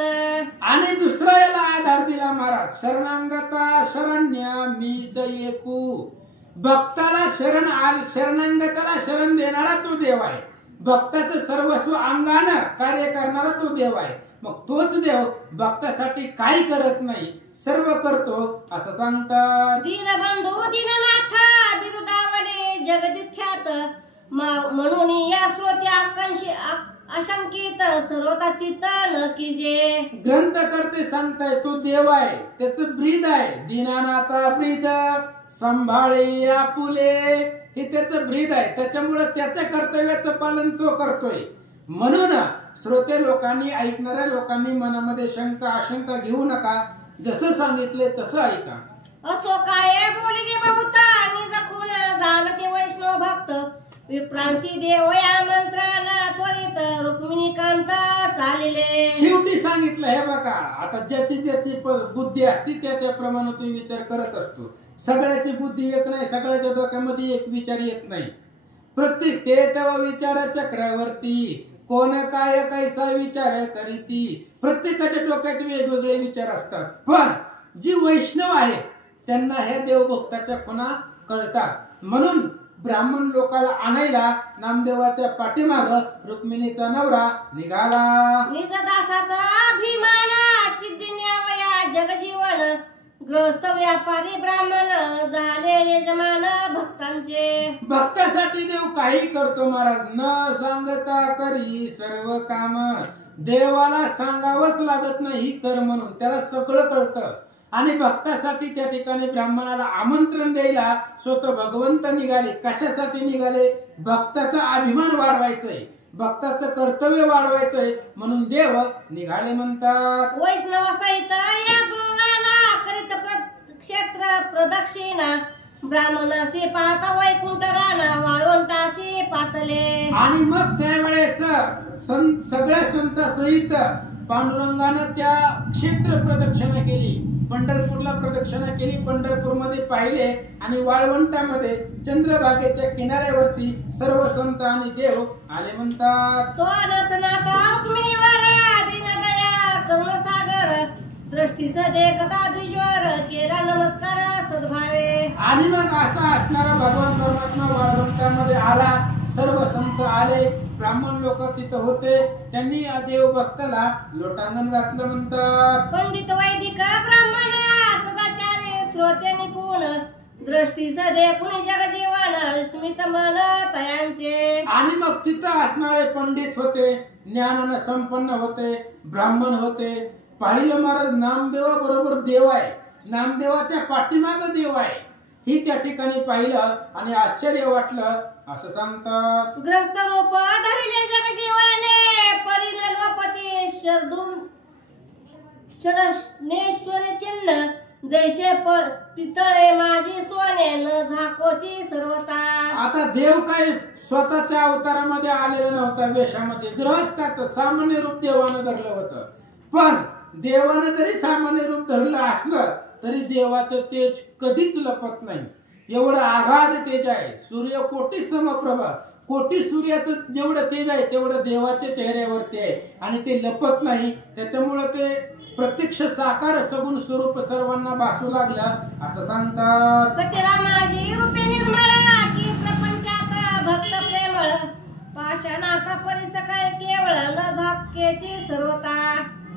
आणि दुसरा याला आधार दिला महाराज, शरणांगता शरण्य मीच एकू. भक्ताला शरणांगताला शरण देणारा तो देव आहे. भक्ताचं सर्वस्व अंगानं कार्य करणारा तो देव आहे. मग तोच देव भक्तासाठी काही करत नाही, सर्व करतो असं सांगतात. दीनबंधू दीननाथ बिरुदावले जगदिख्यात म्हणून या श्रोते अशंकित सर्वता चित्त न कीजे. ग्रंथ करते सांगताय तो देव आहे, त्याचं ब्रीद आहे. दीनानाथा ब्रीद संभाळे आपुले, हे त्याचं ब्रीद आहे. त्याच्यामुळे त्याच्या कर्तव्याचं पालन तो करतोय. म्हणून श्रोते लोकांनी, ऐकणाऱ्या लोकांनी मनामध्ये शंका आशंका घेऊ नका. जसं सांगितले तसं ऐका. असो काय बोलिले बहुत आणि जखून झालं ते वैष्णव भक्त विप्रांशी देव या मंत्राला त्वरित रुक्मिणीकांत चालले. शेवटी सांगितलं हे बघा, आता ज्याची ज्याची बुद्धी असती त्याप्रमाणे तो विचार करत असतो. सगळ्याची बुद्धी एक नाही, सगळ्याच्या डोक्यामध्ये एक विचार येत नाही. प्रत्येक ते तेव्हा विचार चक्रावरती कोण काय कैसा विचार करीती. प्रत्येकाच्या डोक्यात वेगवेगळे विचार असतात. पण जी वैष्णव आहे त्यांना हे देवभक्ताच्या खुणा कळतात. म्हणून ब्राह्मण लोकाला आणायला नामदेवाच्या पाठीमाग रुक्मिणीचा नवरा निघाला. निजदासाचा अभिमान सिद्धी न्यावया जगजीवन ग्रस्त व्यापारी ब्राह्मण झाले यजमान भक्तांचे. भक्तासाठी देव काही करतो महाराज. न सांगता करी सर्व काम. देवाला सांगावंच लागत नाही कर म्हणून, त्याला सगळं कळतं. आणि भक्तासाठी त्या ठिकाणी ब्राह्मणाला आमंत्रण द्यायला स्वतः भगवंत निघाले. कशासाठी निघाले? भक्ताचा अभिमान वाढवायचंय, भक्ताचं कर्तव्य वाढवायचंय म्हणून देव निघाले म्हणतात. वैष्णव सहित या दोघांना करीत क्षेत्र प्रदक्षिणा ब्राह्मणाशी पाहता वैकुंठ राणा वाळवंटाशी पातले. आणि मग त्यावेळेस सगळ्या संत सहित पांडुरंगानं त्या क्षेत्र प्रदक्षिणा केली. पंढरपूरला प्रदक्षिणा केली. पंढरपूरमध्ये पाहिले आणि वाळवंटामध्ये चंद्रभागेच्या किनाऱ्यावरती सर्व संत आणि देव आले म्हणतात. तो अनंतनाथ रुक्मिणीवर दीनदया करुणसागर दृष्टीस देखता द्विजवर केला नमस्कार सद्भावे. आणि मग असा असणारा भगवान परमात्मा वाळवंटामध्ये आला. सर्व संत आले, ब्राह्मण लोक तिथं होते. त्यांनी या देव भक्ताला लोटांगण घातलं म्हणतात. पंडित वैदिक ब्राह्मण सदाचारी श्रोते निपुण दृष्टीस देखुनी जगजीवन स्मित मन तयांचे. आणि मग तिथं असणारे पंडित होते, ज्ञानानं संपन्न होते, ब्राह्मण होते. पाहिलं महाराज नामदेवा बरोबर देव आहे, नामदेवाच्या पाठीमाग देव आहे. ही त्या ठिकाणी पाहिलं आणि आश्चर्य वाटलं असं सांगतात. ग्रस्त रूप धरिले जगजीवने परिणलोपती षडनेश्वर चिन्ह जैसे पितळे माझी सोने न झाकोची सर्वता. आता देव काही स्वतःच्या अवतारामध्ये आलेला नव्हता, वेशामध्ये गृहस्थाचं सामान्य रूप देवानं धरलं होतं. पण देवानं जरी सामान्य रूप धरलं असलं तरी देवाचं तेज कधीच लपत नाही. एवढं आघाद तेज आहे. सूर्य कोटी समप्रभ, कोटी सूर्याचं जेवढं तेज आहे तेवढं देवाच्या चेहऱ्यावरती आहे आणि ते लपत नाही. त्याच्यामुळे ते प्रत्यक्ष साकार सगुण स्वरूप सर्वांना भासू लागला असं सांगतात. कथेला माझी रूपे निर्मळ की प्रपंचात भक्त प्रेमळ पाषाणात परिसकाय केवळ न झाकेची सर्वता.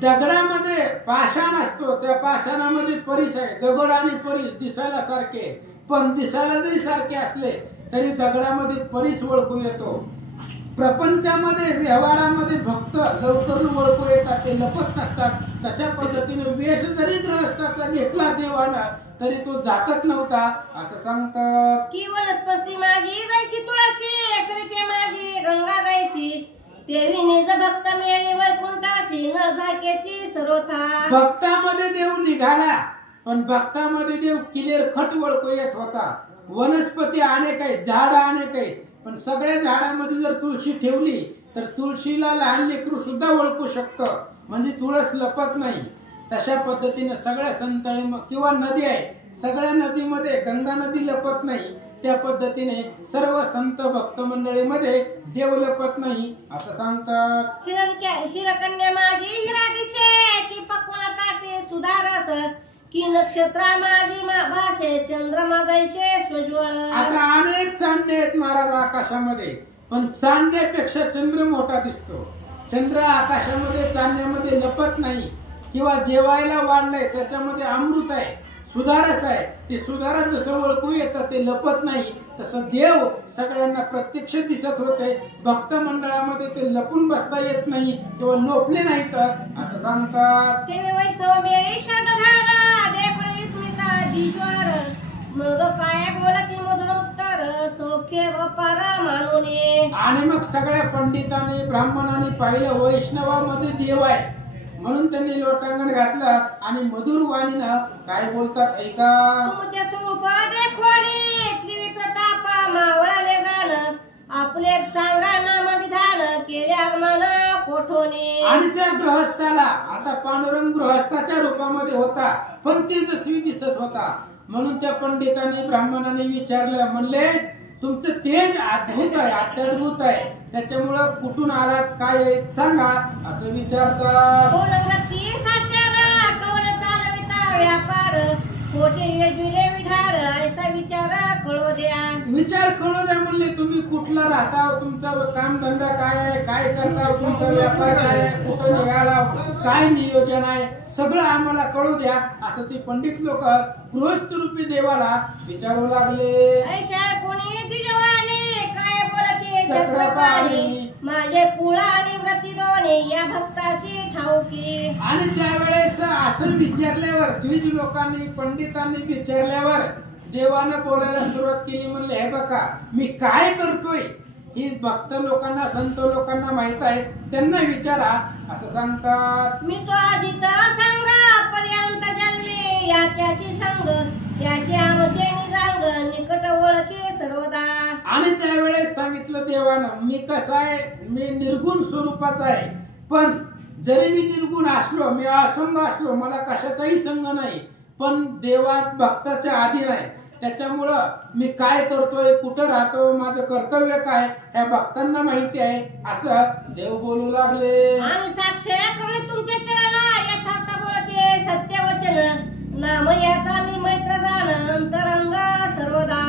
दगडामध्ये पाषाण असतो, त्या पाषाणामध्ये परीस आहे. दगड आणि परीस दिसायला सारखे, पण दिसायला जरी सारखे असले तरी दगडामध्ये परीस ओळखू येतो. प्रपंचामध्ये व्यवहारामध्ये भक्त लवकर ओळखू येतात, ते लपत नसतात. तशा पद्धतीने वेश जरी गृहस्थाचा घेतला देवानं तरी तो झाकत नव्हता असं सांगतात. की वनस्पती माझी जैशी तुळशी सरिते माझी गंगा जैशी देवी निज भक्त मेळी वैकुंठाशी न झाकेची सर्वथा. भक्तामध्ये देव निघाला, पण भक्तामध्ये देव क्लिअर खट ओळखू येत होता. वनस्पती अनेक आहेत, झाड अनेक आहेत, पण सगळ्या झाडामध्ये जर तुळशी ठेवली तर तुळशीला लहान लेकरू सुद्धा ओळखू शकतं, म्हणजे तुळस लपत नाही. तशा पद्धतीने सगळ्या संतळी किंवा नदी आहे, सगळ्या नदीमध्ये गंगा नदी लपत नाही. त्या पद्धतीने सर्व संत भक्त मंडळीमध्ये देव लपत नाही असं सांगतात. हिरकन्या माझी हिरा दिशे की पक्वना ताटे सुधारस की नक्षत्रा माझी भाषे चंद्रमा जैसे स्वज्वळ. आता अनेक चांदणे आहेत महाराज आकाशामध्ये, पण चांदण्यापेक्षा चंद्र मोठा दिसतो. चंद्र आकाशामध्ये चांदण्यामध्ये लपत नाही. किंवा जेवायला वाढलंय त्याच्यामध्ये अमृत आहे, सुधारस आहे. ते सुधारस जसं ओळखू येतं ते लपत नाही, तसं देव सगळ्यांना प्रत्यक्ष दिसत होते. भक्त मंडळामध्ये ते लपून बसता येत नाही किंवा लोपले नाहीत असं सांगतात. ते वैष्णव मेरे शब्दधार देखो विस्मिता दिज्वार मग काय बोलती मधुरोत्तर सौख्य व पार मानूने. आणि मग सगळ्या पंडितांनी ब्राह्मणांनी पाहिलं वैष्णवामध्ये देव आहे म्हणून त्यांनी लोटांगण घातलं आणि मधुर वाणीनं काय बोलतात ऐका. तुमचे स्वरूप देखोनी त्रिविध ताप मावळाले जाण आपले सांगा नाम विधान केले आगमन कोठोनी. आणि त्या गृहस्थाला आता पांडुरंग गृहस्थाच्या रूपामध्ये होता पण तेजस्वी दिसत होता. म्हणून त्या पंडितांनी ब्राह्मणांनी विचारलं, म्हणले तुमचं तेज अद्भुत आहे, अत्याद्भुत आहे, त्याच्यामुळं कुठून आलात काय आहे सांगा असं विचारतात. कोण व्रती साचार कवण चालविता व्यापार कोठे वेजुले विधार ऐसा विचार कळो द्या. विचार कळू द्या म्हणले, तुम्ही कुठला राहता, तुमचा काम धंदा काय आहे, काय करता, तुमचा व्यापार काय आहे, कुठं निघाला, काय नियोजन आहे, सगळं आम्हाला कळू द्या असं ते पंडित लोक गृहस्थ रूपी देवाला विचारू लागले. ऐशा कोणी दिजवाने काय बोलते चक्रपाणी माझे कुळ आणि व्रती दोन्ही या भक्ताशी ठाऊकी. आणि त्यावेळेस असं विचारल्यावर द्विज लोकांनी पंडितांनी विचारल्यावर देवानं बोलायला सुरुवात केली. म्हणले हे बघा मी काय करतोय ही भक्त लोकांना संत लोकांना माहित आहे, त्यांना विचारा असं सांगतात. मी तो अजित संग पर्यंत जन्मे याच्याशी संग याची आमचे निजांग निकट ओळखे सर्वदा. आणि त्यावेळेस सांगितलं देवानं मी कसा आहे, मी निर्गुण स्वरूपाचा आहे, पण जरी मी निर्गुण असलो, मी असंग असलो, मला कशाचाही संग नाही, पण देवात भक्ताच्या अधीन आहे. त्याच्यामुळं मी काय करतोय, कुठं राहतो, माझं कर्तव्य काय ह्या भक्तांना माहिती आहे असं देव बोलू लागले. आणि साक्ष कवळे तुमचे चरण यथार्थ बोलते सत्य वचन नाम याचा मी मैत्र जाण अंतरंग सर्वदा.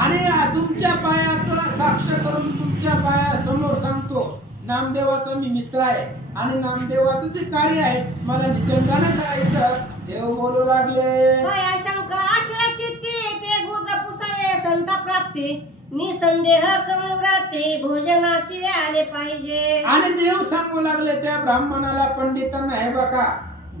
आणि तुमच्या पायाचा साक्ष करून तुमच्या पायासमोर सांगतो नामदेवाचा मी मित्र आहे आणि नामदेवाचं जे कार्य आहे मला निजंगानं करायचं देव बोलू लागले. काय शंका आशला चित्ती ते गुज पुसावे संत प्राप्ती निसंदेह करून व्रते भोजनाशी आले पाहिजे. आणि देव सांगू लागले त्या ब्राह्मणाला पंडितांना हे बघा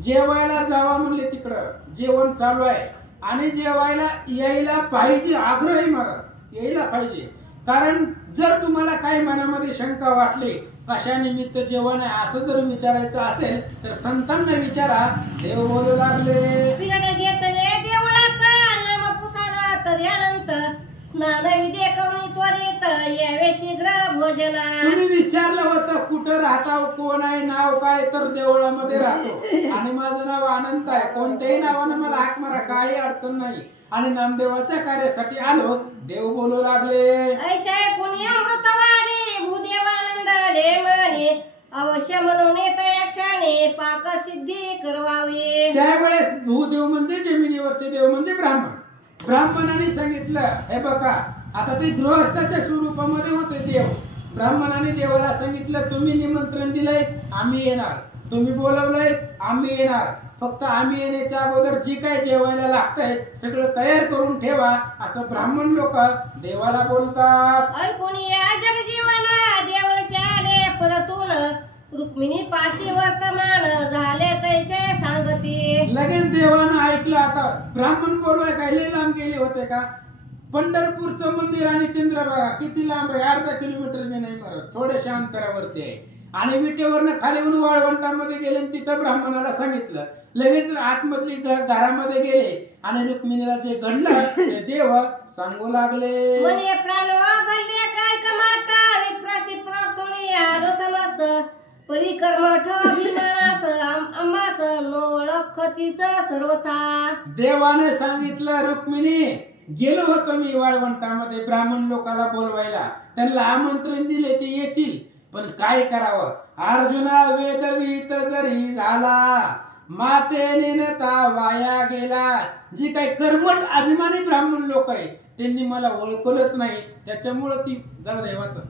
जेवायला जावा म्हणले, तिकडं जेवण चालू आहे आणि जेवायला यायला पाहिजे, आग्रही महाराज यायला पाहिजे. कारण जर तुम्हाला काही मनामध्ये शंका वाटली कशा निमित्त जेवण आहे असं जर विचारायचं असेल तर संतांना विचारा देव बोलू लागले. फिरण घेतले देवळात नाम पुसाला तर यानंतर स्नान विधी करून त्वरित यावे शीघ्र भोजना. तुम्ही विचारलं होतं कुठं राहता, कोण आहे, नाव काय, तर देवळामध्ये राहतो आणि माझं नाव आनंद आहे, कोणत्याही नावानं मला हाक मारा, काही अडचण नाही आणि नामदेवाच्या कार्यासाठी आलो देव बोलू लागले. ऐशा कोणी अमृतवाणी भूदेवानंद ले म्हणे अवश्य म्हणून येत यक्षाने पाक सिद्धी करवावी. त्यावेळेस भूदेव म्हणजे जमिनीवरचे देव म्हणजे ब्राह्मण. ब्राह्मणाने सांगितलं हे बघा आता ते गृहस्थाच्या स्वरूपामध्ये होते देव. ब्राह्मणाने देवाला सांगितलं तुम्ही निमंत्रण दिलंय आम्ही येणार, तुम्ही बोलवलंय आम्ही येणार, फक्त आम्ही येण्याच्या अगोदर जी काय जेवायला लागतंय सगळं तयार करून ठेवा असं ब्राह्मण लोक देवाला बोलतात. ऐकून या जगजीवन देवळशाले परतून रुक्मिणी पाशी वर्तमान झाले तैसे सांगती. लगेच देवानं ऐकलं. आता ब्राह्मण बोलवाय काय लय लांब गेले होते का? पंढरपूरचं मंदिर आणि चंद्रभागा किती लांब आहे? अर्धा किलोमीटर बी नाही महाराज, थोड्याशा अंतरावरती आहे. आणि विटेवरनं खाली येऊन वाळवंटामध्ये गेले आणि तिथं ब्राह्मणाला सांगितलं. लगेच आतमधली घरामध्ये गेले आणि रुक्मिणीला जे घडलं ते देव सांगू लागले. म्हणे प्राण भरले काय कमाता विप्राशी प्रार्थने आलो समस्त परिकर्मठ अभिमानास आम्हास नोळखतीस सर्वथा. देवाने सांगितलं रुक्मिणी गेलो होतो मी वाळवंटामध्ये ब्राह्मण लोकाला बोलवायला, त्यांना आमंत्रण दिले ते येतील, पण काय करावं, अर्जुना वेदवीत जरी झाला मातेने नता वाया गेला. जी काही कर्मठ अभिमानी ब्राह्मण लोक आहे त्यांनी मला ओळखलंच नाही, त्याच्यामुळं ती जाऊ देवाचं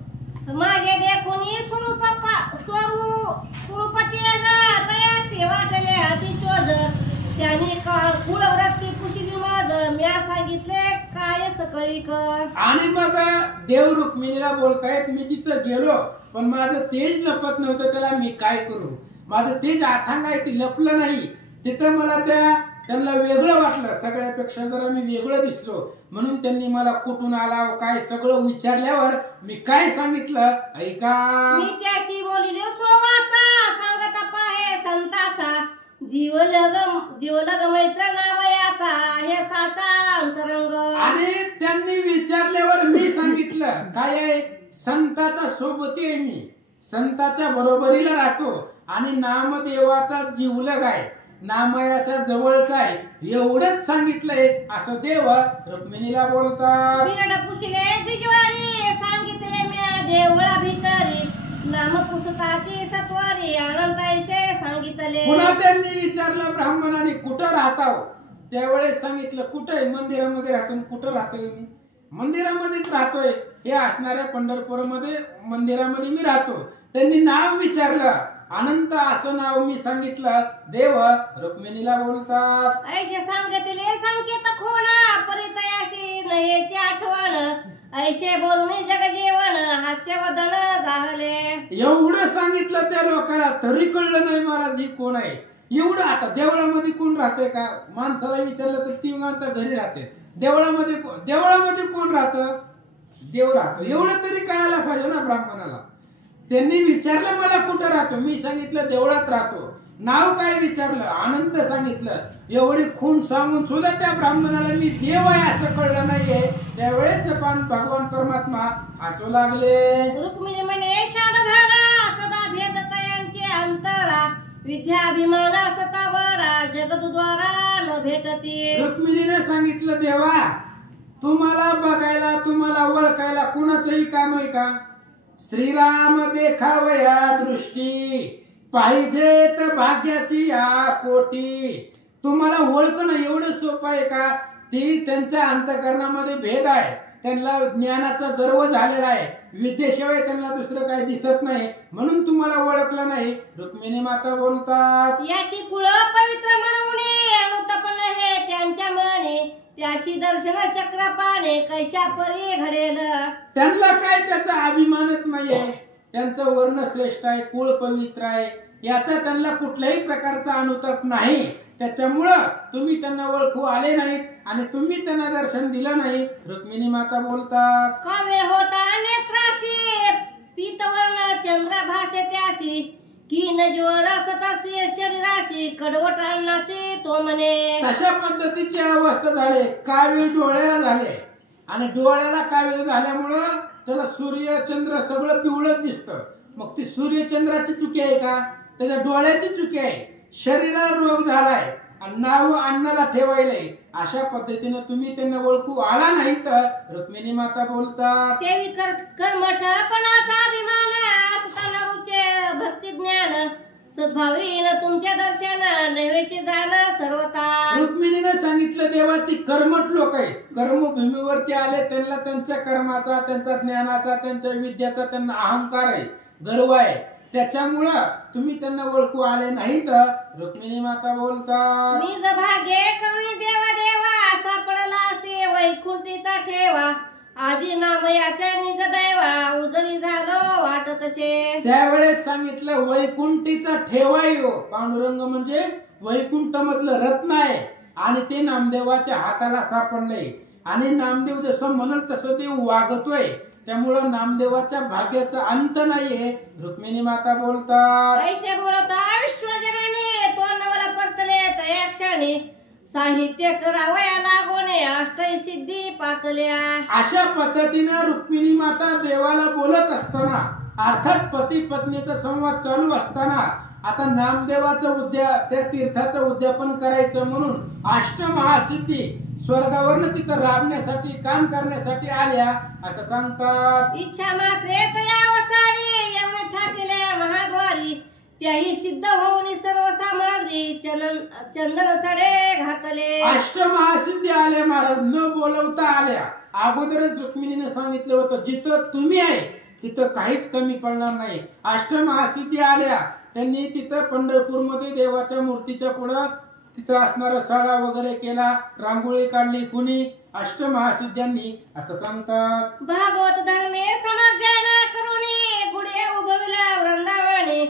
मागे देखुनी स्वरूपती तयाशी वाटले अति चोजर, त्यांनी कुळवृत्ती पुशिली माझ, म्या सांगितले काय सकळी कर. आणि मग देव रुक्मिणीला बोलतायत, मी तिथं गेलो पण माझं तेज लपत नव्हतं, त्याला मी काय करू, माझं तेज अथांग आहे ते लपलं नाही. तिथं मला त्यांना वेगळं वाटलं, सगळ्यापेक्षा जरा मी वेगळं दिसलो, म्हणून त्यांनी मला कुठून आला काय सगळं विचारल्यावर मी काय सांगितलं ऐका. मी त्याशी बोलिले सोवाचा सांगत पाहे संताचा, जीवलग मैत्र नावयाचा हे साचा अंतरंग. आणि त्यांनी विचारल्यावर मी सांगितलं काय आहे, संताचा सोबती आहे, मी संताच्या बरोबरीला राहतो आणि नामदेवाचा जीवलग आहे, नामयाच्या जवळचा आहे, एवढंच सांगितलंय असं देव रुक्मिणीला बोलतात. बिरड पुशिले दिजवारी सांगितले म्या देवळा भितरी, नाम पुसताची सत्वारी अनंत ऐशे सांगितले. पुन्हा त्यांनी विचारलं ब्राह्मणाने कुठं राहताव, त्यावेळेस सांगितलं कुठे, मंदिरामध्ये राहतो. कुठं राहतोय मी, मंदिरामध्येच राहतोय, हे असणाऱ्या पंढरपूरमध्ये मंदिरामध्ये मी राहतो. त्यांनी नाव विचारलं, अनंत असं नाव मी सांगितलं. देव रुक्मिणीला बोलतात, ऐशे सांगितले संकेत खोना परितयाशी नयेची आठवण, ऐशे बोलून जग जेवण हास्यवदन झाले. एवढं सांगितलं त्या लोकांना तरी कळलं नाही महाराज ही कोण आहे. एवढं आता देवळामध्ये कोण राहतंय का, माणसाला विचारलं तर ती म्हणता घरी राहते, देवळामध्ये कोण राहतं, देव राहतो, एवढं तरी कळायला पाहिजे ना ब्राह्मणाला. त्यांनी विचारलं मला कुठं राहतो, मी सांगितलं देवळात राहतो. नाव काय विचारलं, अनंत सांगितलं. एवढी खून सांगून सुद्धा त्या ब्राह्मणाला मी देव आहे असं कळलं नाहीये. त्यावेळेस भगवान परमात्मा हसू लागले. रुक्मिणी म्हणे शाडधारा सदा भेद तयांचे अंतरा, विद्याभिमाना सतावरा जगदुद्वारा न भेटती. रुक्मिणीने सांगितलं देवा तुम्हाला बघायला तुम्हाला ओळखायला कुणाचंही काम आहे का, श्रीराम देखावया दृष्टी पाहिजेत भाग्याची या कोटी. तुम्हाला ओळखणं एवढं सोपं आहे का, ती त्यांच्या अंतःकरणामध्ये भेद आहे, त्यांना ज्ञानाचा गर्व झालेला आहे, विद्येशिवाय त्यांना दुसरं काही दिसत नाही, म्हणून तुम्हाला ओळखलं नाही. रुक्मिणी माता बोलतात, याती कुळ पवित्र म्हणून अनुतप नव्हे त्यांच्या मने, त्याशी दर्शन चक्र पाने कैशा परी घडेल. त्यांना काय त्याचा अभिमानच नाहीये, त्यांचं वर्ण श्रेष्ठ आहे, कुळ पवित्र आहे, याचा त्यांना कुठल्याही प्रकारचा अनुताप नाही. त्याच्यामुळं तुम्ही त्यांना ओळखू आले नाहीत आणि तुम्ही त्यांना दर्शन दिलं नाही. रुक्मिणी माता बोलतात, कावे होता नेत्राशी पीतवर्ण चंद्रभाषे त्याशी, की नजवर सताशी शरीराशी कडवट अन्नाशी तो म्हणे. तशा पद्धतीची अवस्था झाली, कावीळ डोळ्याला झाले आणि डोळ्याला कावीळ झाल्यामुळं त्याला सूर्य चंद्र सगळं पिवळच दिसतं. मग ती सूर्यचंद्राची चुकी आहे का, त्याच्या डोळ्याची चुकी आहे. शरीराला रोग झालाय आणि नाव अन्नाला ठेवायलंय. अशा पद्धतीने तुम्ही त्यांना ओळखू आला नाही तर रुक्मिणी माता बोलतात, देवी कर्मठपणाचा अभिमान असताना रुचे भक्ती ज्ञान, सद्भावीन तुमचे दर्शन नैवेची जाण सर्वता. रुक्मिणीने सांगितलं देवा ती कर्मठ लोक आहेत, कर्मभूमीवरती आले, त्यांना त्यांच्या कर्माचा त्यांच्या ज्ञानाचा त्यांच्या विद्याचा त्यांना अहंकार आहे, गर्व आहे, त्याच्यामुळं तुम्ही त्यांना ओळखू आले नाही तर रुक्मिणी माता बोलतात, निज भाग्ये करुणी देवा देवा सापडला असे वैकुंठीचा ठेवा, आजी नामयाच्या निज दैवा उजरी झालो वाट तसे. त्यावेळेस सांगितलं वैकुंठीचा ठेवाय हो. पांडुरंग म्हणजे वैकुंठ मधलं रत्न आहे आणि ते नामदेवाच्या हाताला सापडलंय आणि नामदेव जसं म्हणल तसं देव वागतोय. त्यामुळं नामदेवाच्या भाग्याचा अंत नाहीये. रुक्मिणी माता बोलतात, पैसे बोलता विश्वजनाने तोंडवला परतले तया क्षणी, साहित्य करावया लागोने अष्टै सिद्धी पातल्या. अशा पद्धतीनं रुक्मिणी माता देवाला बोलत असताना, अर्थात पती पत्नीचा संवाद चालू असताना आता नामदेवाचं त्या तीर्थाचं उद्यापन करायचं म्हणून अष्टमहासिद्धी स्वर्गावरनं तिथं राबण्यासाठी काम करण्यासाठी आल्या असं सांगतात. इच्छा मात्रे तयावसारी एवढे ठाकिले महाद्वारी त्याही सिद्ध होऊन सर्व सामग्री चंदन सडे घातले. अष्टमहासिद्धी आल्या महाराज, न बोलवता आल्या. अगोदरच रुक्मिणीने सांगितलं होतं जिथं तुम्ही आहे तिथं काहीच कमी पडणार नाही. अष्टमहासिद्धी आल्या, त्यांनी तिथं पंढरपूरमध्ये देवाच्या मूर्तीच्या पुढं तिथं असणारा सडा वगैरे केला, रांगोळी काढली कुणी, अष्टमहासिद्ध्यांनी असं सांगतात. भागवत धर्मे समर्जन करुणी गुढे उभविल्या वृंदावने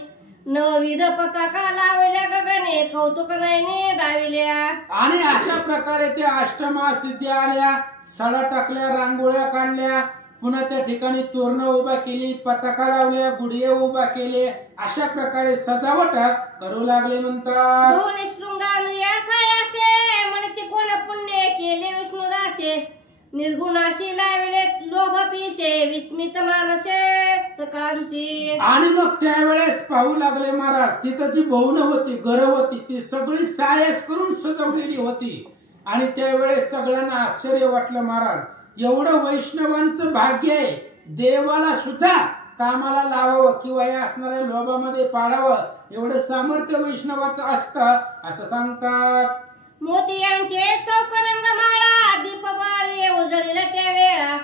नवविध पताका लावल्या गगने कौतुक नयने दाविल्या. आणि अशा प्रकारे त्या अष्टमहासिद्धी आल्या, सडा टाकल्या, रांगोळ्या काढल्या, पुन्हा त्या ठिकाणी तोरणं उभा केली, पताका लावल्या, गुढिया उभा केले, अशा प्रकारे सजावट करू लागले. म्हणतात दोन शृंगानुयासायाशे म्हणते कोण पुण्य केले विष्णुदासे निर्गुणाशी लाविले लोभ पिशे विस्मित मानसे सकळांची. आणि मग त्यावेळेस पाहू लागले महाराज, तिथं जी भवन होती, घर होती, ती सगळी सायस करून सजवलेली होती. आणि त्यावेळेस सगळ्यांना आश्चर्य वाटलं महाराज, एवढं वैष्णवांचं भाग्य आहे, देवाला सुद्धा कामाला लावावं किंवा या असणाऱ्या लोभामध्ये पाडावं एवढं सामर्थ्य वैष्णवाचं असतं असं सांगतात. मोतियांचे चौकरंग माळा दीपवाळी उजळीला त्या वेळा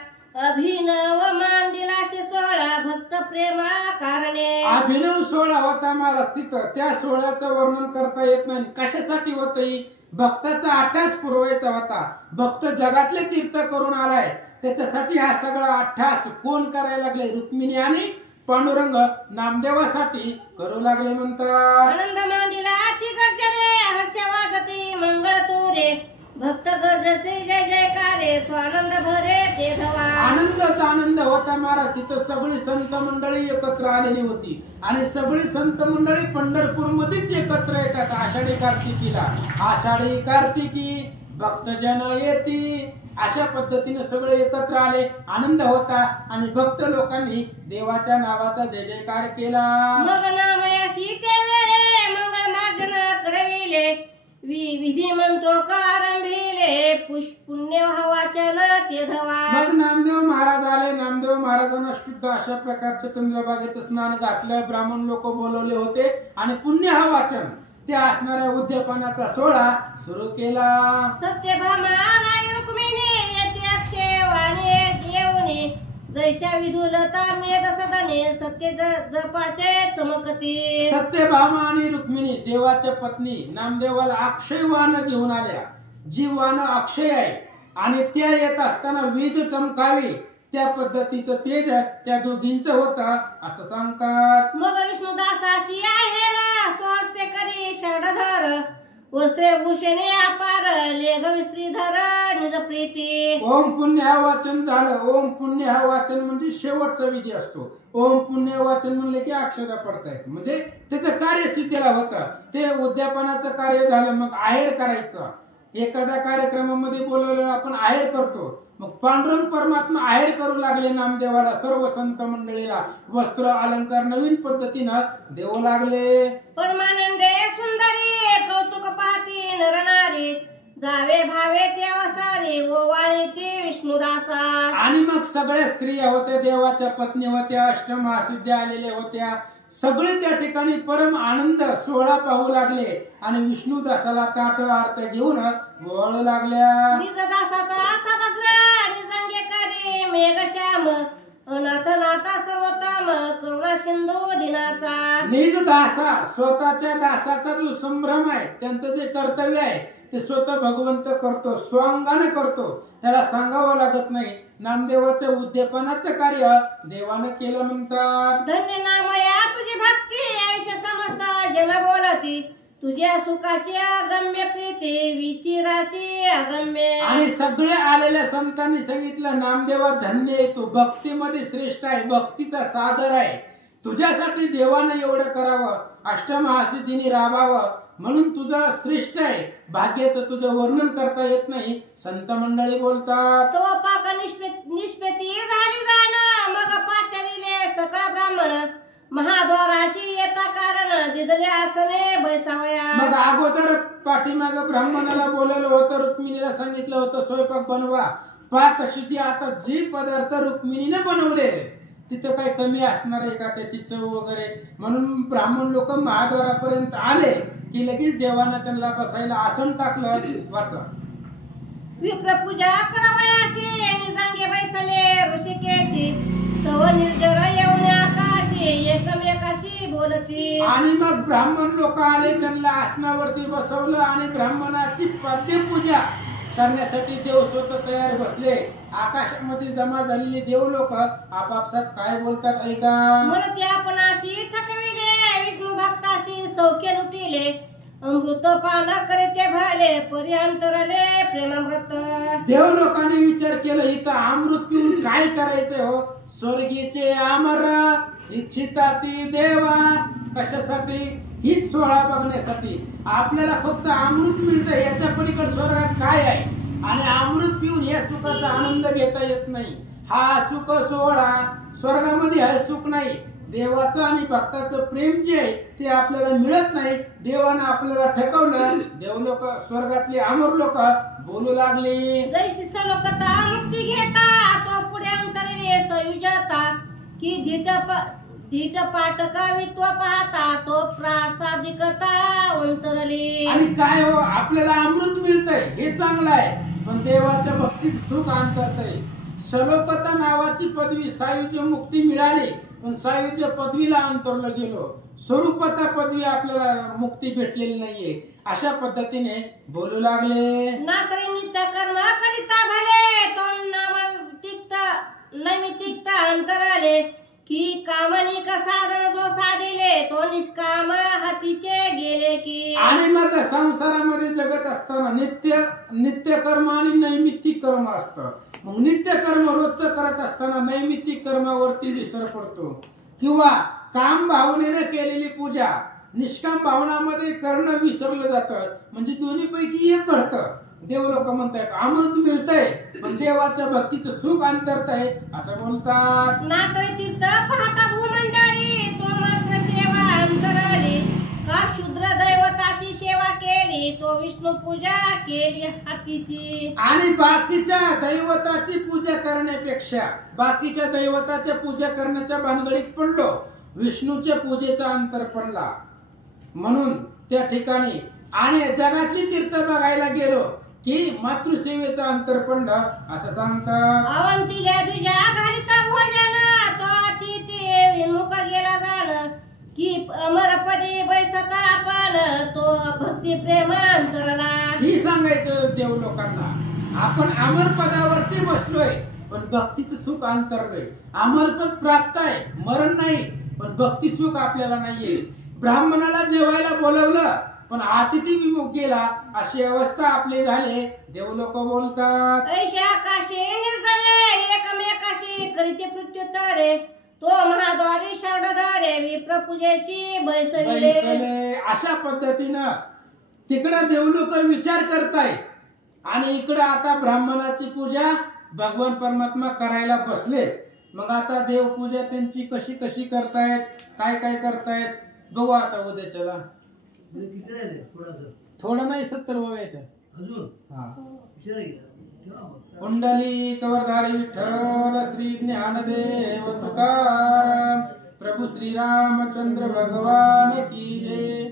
अभिनव मांडिलाशी सोहळा भक्त प्रेमळा कारणे. अभिनव सोहळा होता महाराज तिथं, त्या सोहळ्याचं वर्णन करता येत नाही. कशासाठी होतं? भक्ताचा अट्टास पुरवायचा होता. भक्त जगातले तीर्थ करून आलाय, त्याच्यासाठी हा सगळा अट्टास कोण करायला लागले? रुक्मिणी आणि पांडुरंग नामदेवासाठी करू लागले. म्हणतात आनंद मांडिला अति गर्जरे हर्ष वाजती मंगळ तुरे भक्त गर्जते जय जयकारे स्वानंद भरे ते धवा. आनंदाचा आनंद होता महाराज. तिथं सगळी संत मंडळी एकत्र आलेली होती आणि सगळी संत मंडळी पंढरपूर मध्येच एकत्र येतात आषाढी कार्तिकीला. आषाढी कार्तिकी भक्तजन येती, अशा पद्धतीने सगळे एकत्र आले, आनंद होता आणि भक्त लोकांनी देवाच्या नावाचा जय जयकार केला. मग नामयाशी ते वेळे मंगळ मार्जन करविले विधी मंत्रोकारंभिले पुण्य वाचन ते धवा. मग नामदेव महाराज आले. नामदेव महाराजांना शुद्ध अशा प्रकारचं चंद्रभागेचं स्नान घातलं, ब्राह्मण लोक बोलवले होते आणि पुण्य हा वाचन त्या असणाऱ्या उद्यापनाचा सोहळा सुरू केला. सत्यभामा राय रुक्मिणी येते अक्षय वाणी येऊनी जैशा विधुलता मेद सदने सत्य जपाचे चमकती. सत्यभामा आणि रुक्मिणी देवाच्या पत्नी नामदेवाला अक्षय वाण घेऊन आल्या. जी वाण अक्षय आहे आणि त्या येत असताना वीज चमकावी त्या पद्धतीचं तेज त्या दोघींचं होतं असं सांगतात. मग विष्णुदासाशी आहे स्वहस्ते करी शरडधर वस्त्रे भूषणे अपार लेघ विश्रीधर निज प्रीती. ओम पुण्य हा वाचन झालं. ओम पुण्य हा वाचन म्हणजे शेवटचा विधी असतो. ओम पुण्य वाचन म्हणले की अक्षता पडतायत, म्हणजे त्याचं कार्य सिद्धीला होतं. ते उद्यापनाचं कार्य झालं. मग आहेर करायचं. एखाद्या कार्यक्रमामध्ये बोलवलं आपण आहेर करतो. मग पांडुरंग परमात्मा आहेर करू लागले नामदेवाला, सर्व संत मंडळीला वस्त्र अलंकार नवीन पद्धतीनं देऊ लागले. परमानंदे सुंदरी कौतुक पाहती नरनारी जावे भावे ते अवसारी ओवाळी ते विष्णुदासा. आणि मग सगळ्या स्त्रिया होत्या, देवाच्या पत्नी होत्या, अष्टमहासिद्ध्या आलेल्या होत्या. सगळे त्या ठिकाणी परम आनंद सोहळा पाहू लागले आणि विष्णुदासाला ताट आर्त घेऊन ओवाळू लागल्या. निजदासाचा समग्र निजंगेकारी मेघश्याम अनाथ नाथा सर्वोत्तम करुणा सिंधू दिनाचा. निज दासा स्वतःच्या दासाचा जो संभ्रम आहे, त्यांचं जे कर्तव्य आहे ते स्वतः भगवंत करतो, स्वांगाने करतो, त्याला सांगावं लागत नाही. नामदेवाच्या उद्यापनाचं कार्य देवानं केलं. म्हणतात धन्य नामया तुझी भक्ती ऐश समस्त जन बोलती तुझ्या सुखाची अगम्य प्रीती विचिराशी अगम्य. आणि सगळे आलेल्या संतांनी सांगितलं नामदेवा धन्य आहे तू, भक्तीमध्ये श्रेष्ठ आहे, भक्तीचा सागर आहे. तुझ्यासाठी देवानं एवढं करावं, अष्टमहासिद्धीने राबावं म्हणून तुझं श्रेष्ठ आहे. भाग्याचं तुझं वर्णन करता येत नाही. संत मंडळी बोलतात तो पाक निष्पेती झाली जाण मग पाचारिले सकळ ब्राह्मण महाद्वाराशी येता कारण दिदले आसने बैसावया. मग अगोदर पाठीमाग ब्राह्मणाला बोलवलं होतं, रुक्मिणीला सांगितलं होतं स्वयंपाक बनवा, पाकशुद्धी. आता जे पदार्थ रुक्मिणीने बनवले तिथं काही कमी असणार आहे का त्याची चव वगैरे? म्हणून ब्राह्मण लोक महाद्वारापर्यंत आले की लगेच देवानं त्यांना बसायला आसन टाकलं. वाचा. विप्रपूजा करावयाशी निजांगे बैसले ऋषिकेशी तव निर्जर येऊन आकाशी एकमेकाशी बोलती. आणि मग ब्राह्मण लोक आले, त्यांना आसनावरती बसवलं आणि ब्राह्मणाची पद्यपूजा करण्यासाठी देव स्वतः तयार बसले. आकाशामध्ये जमा झालेले देव लोक आपापसात काय बोलतात ऐका. म्हणते आपणाशी थकविले विष्णू भक्ताशी सौख्य लुटिले अमृत पाना करते भाले पर्यंतरले प्रेमामृत. देव लोकांनी विचार केला इथं अमृत पिऊन काय करायचंय हो? स्वर्गीचे अमर इच्छिता ती देवा. कशासाठी? हीच सोहळा बघण्यासाठी. आपल्याला फक्त अमृत मिळतं, याच्या पलीकडे स्वर्गात काय आहे? आणि अमृत पिऊन या सुखाचा आनंद घेता येत नाही. हा सुख सोहळा स्वर्गामध्ये हा सुख नाही. देवाचं आणि भक्ताचं प्रेम जे आहे ते आपल्याला मिळत नाही. देवानं आपल्याला ठकवलं. देव लोक, स्वर्गातले अमर लोक बोलू लागले, जैशी लोकता मुक्ती घेता तो पुढे अंतरले संयुजता की धीट पाटकावित्व पाहता तो प्रासादिकता अंतरले. आणि काय हो, आपल्याला अमृत मिळतंय हे चांगलं आहे, पण देवाच्या भक्तीत सुख अंतरतय. सलोकता नावाची पदवी सायुज्य मुक्ती मिळाली, पण सायुज्य पदवीला अंतरलं गेलो. स्वरूपता पदवी आपल्याला मुक्ती भेटलेली नाहीये. अशा पद्धतीने बोलू लागले. ना तरी नित्य कर्म करिता भले तो नैमित्तिक अंतराले की कामनिक साधन जो साधिले तो निष्काम हातीचे गेले की. आणि मग संसारामध्ये जगत असताना नित्य कर्म आणि नैमित्तिक कर्म असतं. मग नित्य कर्म रोजचं करत असताना नैमित्तिक कर्मावरती विसर पडतो, किंवा काम भावनेने केलेली पूजा निष्काम भावनामध्ये करणं विसरलं जातं. म्हणजे दोन्ही पैकी एक घडतं. देव लोक म्हणतात अमृत मिळतंय, पण देवाच्या भक्तीचं सुख अंतरतय असं बोलतात. ना तरी तीर्थ पाहता भूमंडळी तो मात्र सेवा अंतरली का शूद्र दैवताची सेवा केली तो विष्णू पूजा केली हातीची. आणि बाकीच्या दैवताची पूजा करण्यापेक्षा बाकीच्या दैवताच्या पूजा करण्याच्या भानगडीत पडलो, विष्णूच्या पूजेचा अंतर पडला. म्हणून त्या ठिकाणी आणि जगातली तीर्थ बघायला गेलो की मातृसेवेचं अंतर पडलं असं सांगतात. अवंतीला दुजा घालिता भोजन तो अतिथी विमुख गेला झालं की अमरपदी बैसता आपण तो भक्ती प्रेम अंतरला. ही सांगायचं देव लोकांना, आपण अमर पदावरती बसलोय पण भक्तीचं सुख अंतरलोय. अमरपद प्राप्त आहे, मरण नाही, पण भक्ती सुख आपल्याला नाहीये. ब्राह्मणाला जेवायला बोलवलं पण अतिथी विमुख गेला, अशी अवस्था आपली झाली. देव लोक बोलतात ऐशी आकाशी निर्जरे एकमेकाशी करीते प्रत्युत्तरे तो महाद्वारी शरणारे विप्रपूजेशी बैसविले. अशा पद्धतीनं तिकडं देव लोक विचार करतायत आणि इकडं आता ब्राह्मणाची पूजा भगवान परमात्मा करायला बसले. मग आता देव पूजा त्यांची कशी कशी करतायत, काय काय करतायत बघू आता उद्या. चला थोडं नाही 70 वयाचं अजून कुंडली कवरधारी विठ्ठल श्री ज्ञानदेव तुकाराम प्रभु श्री रामचंद्र भगवान की जय.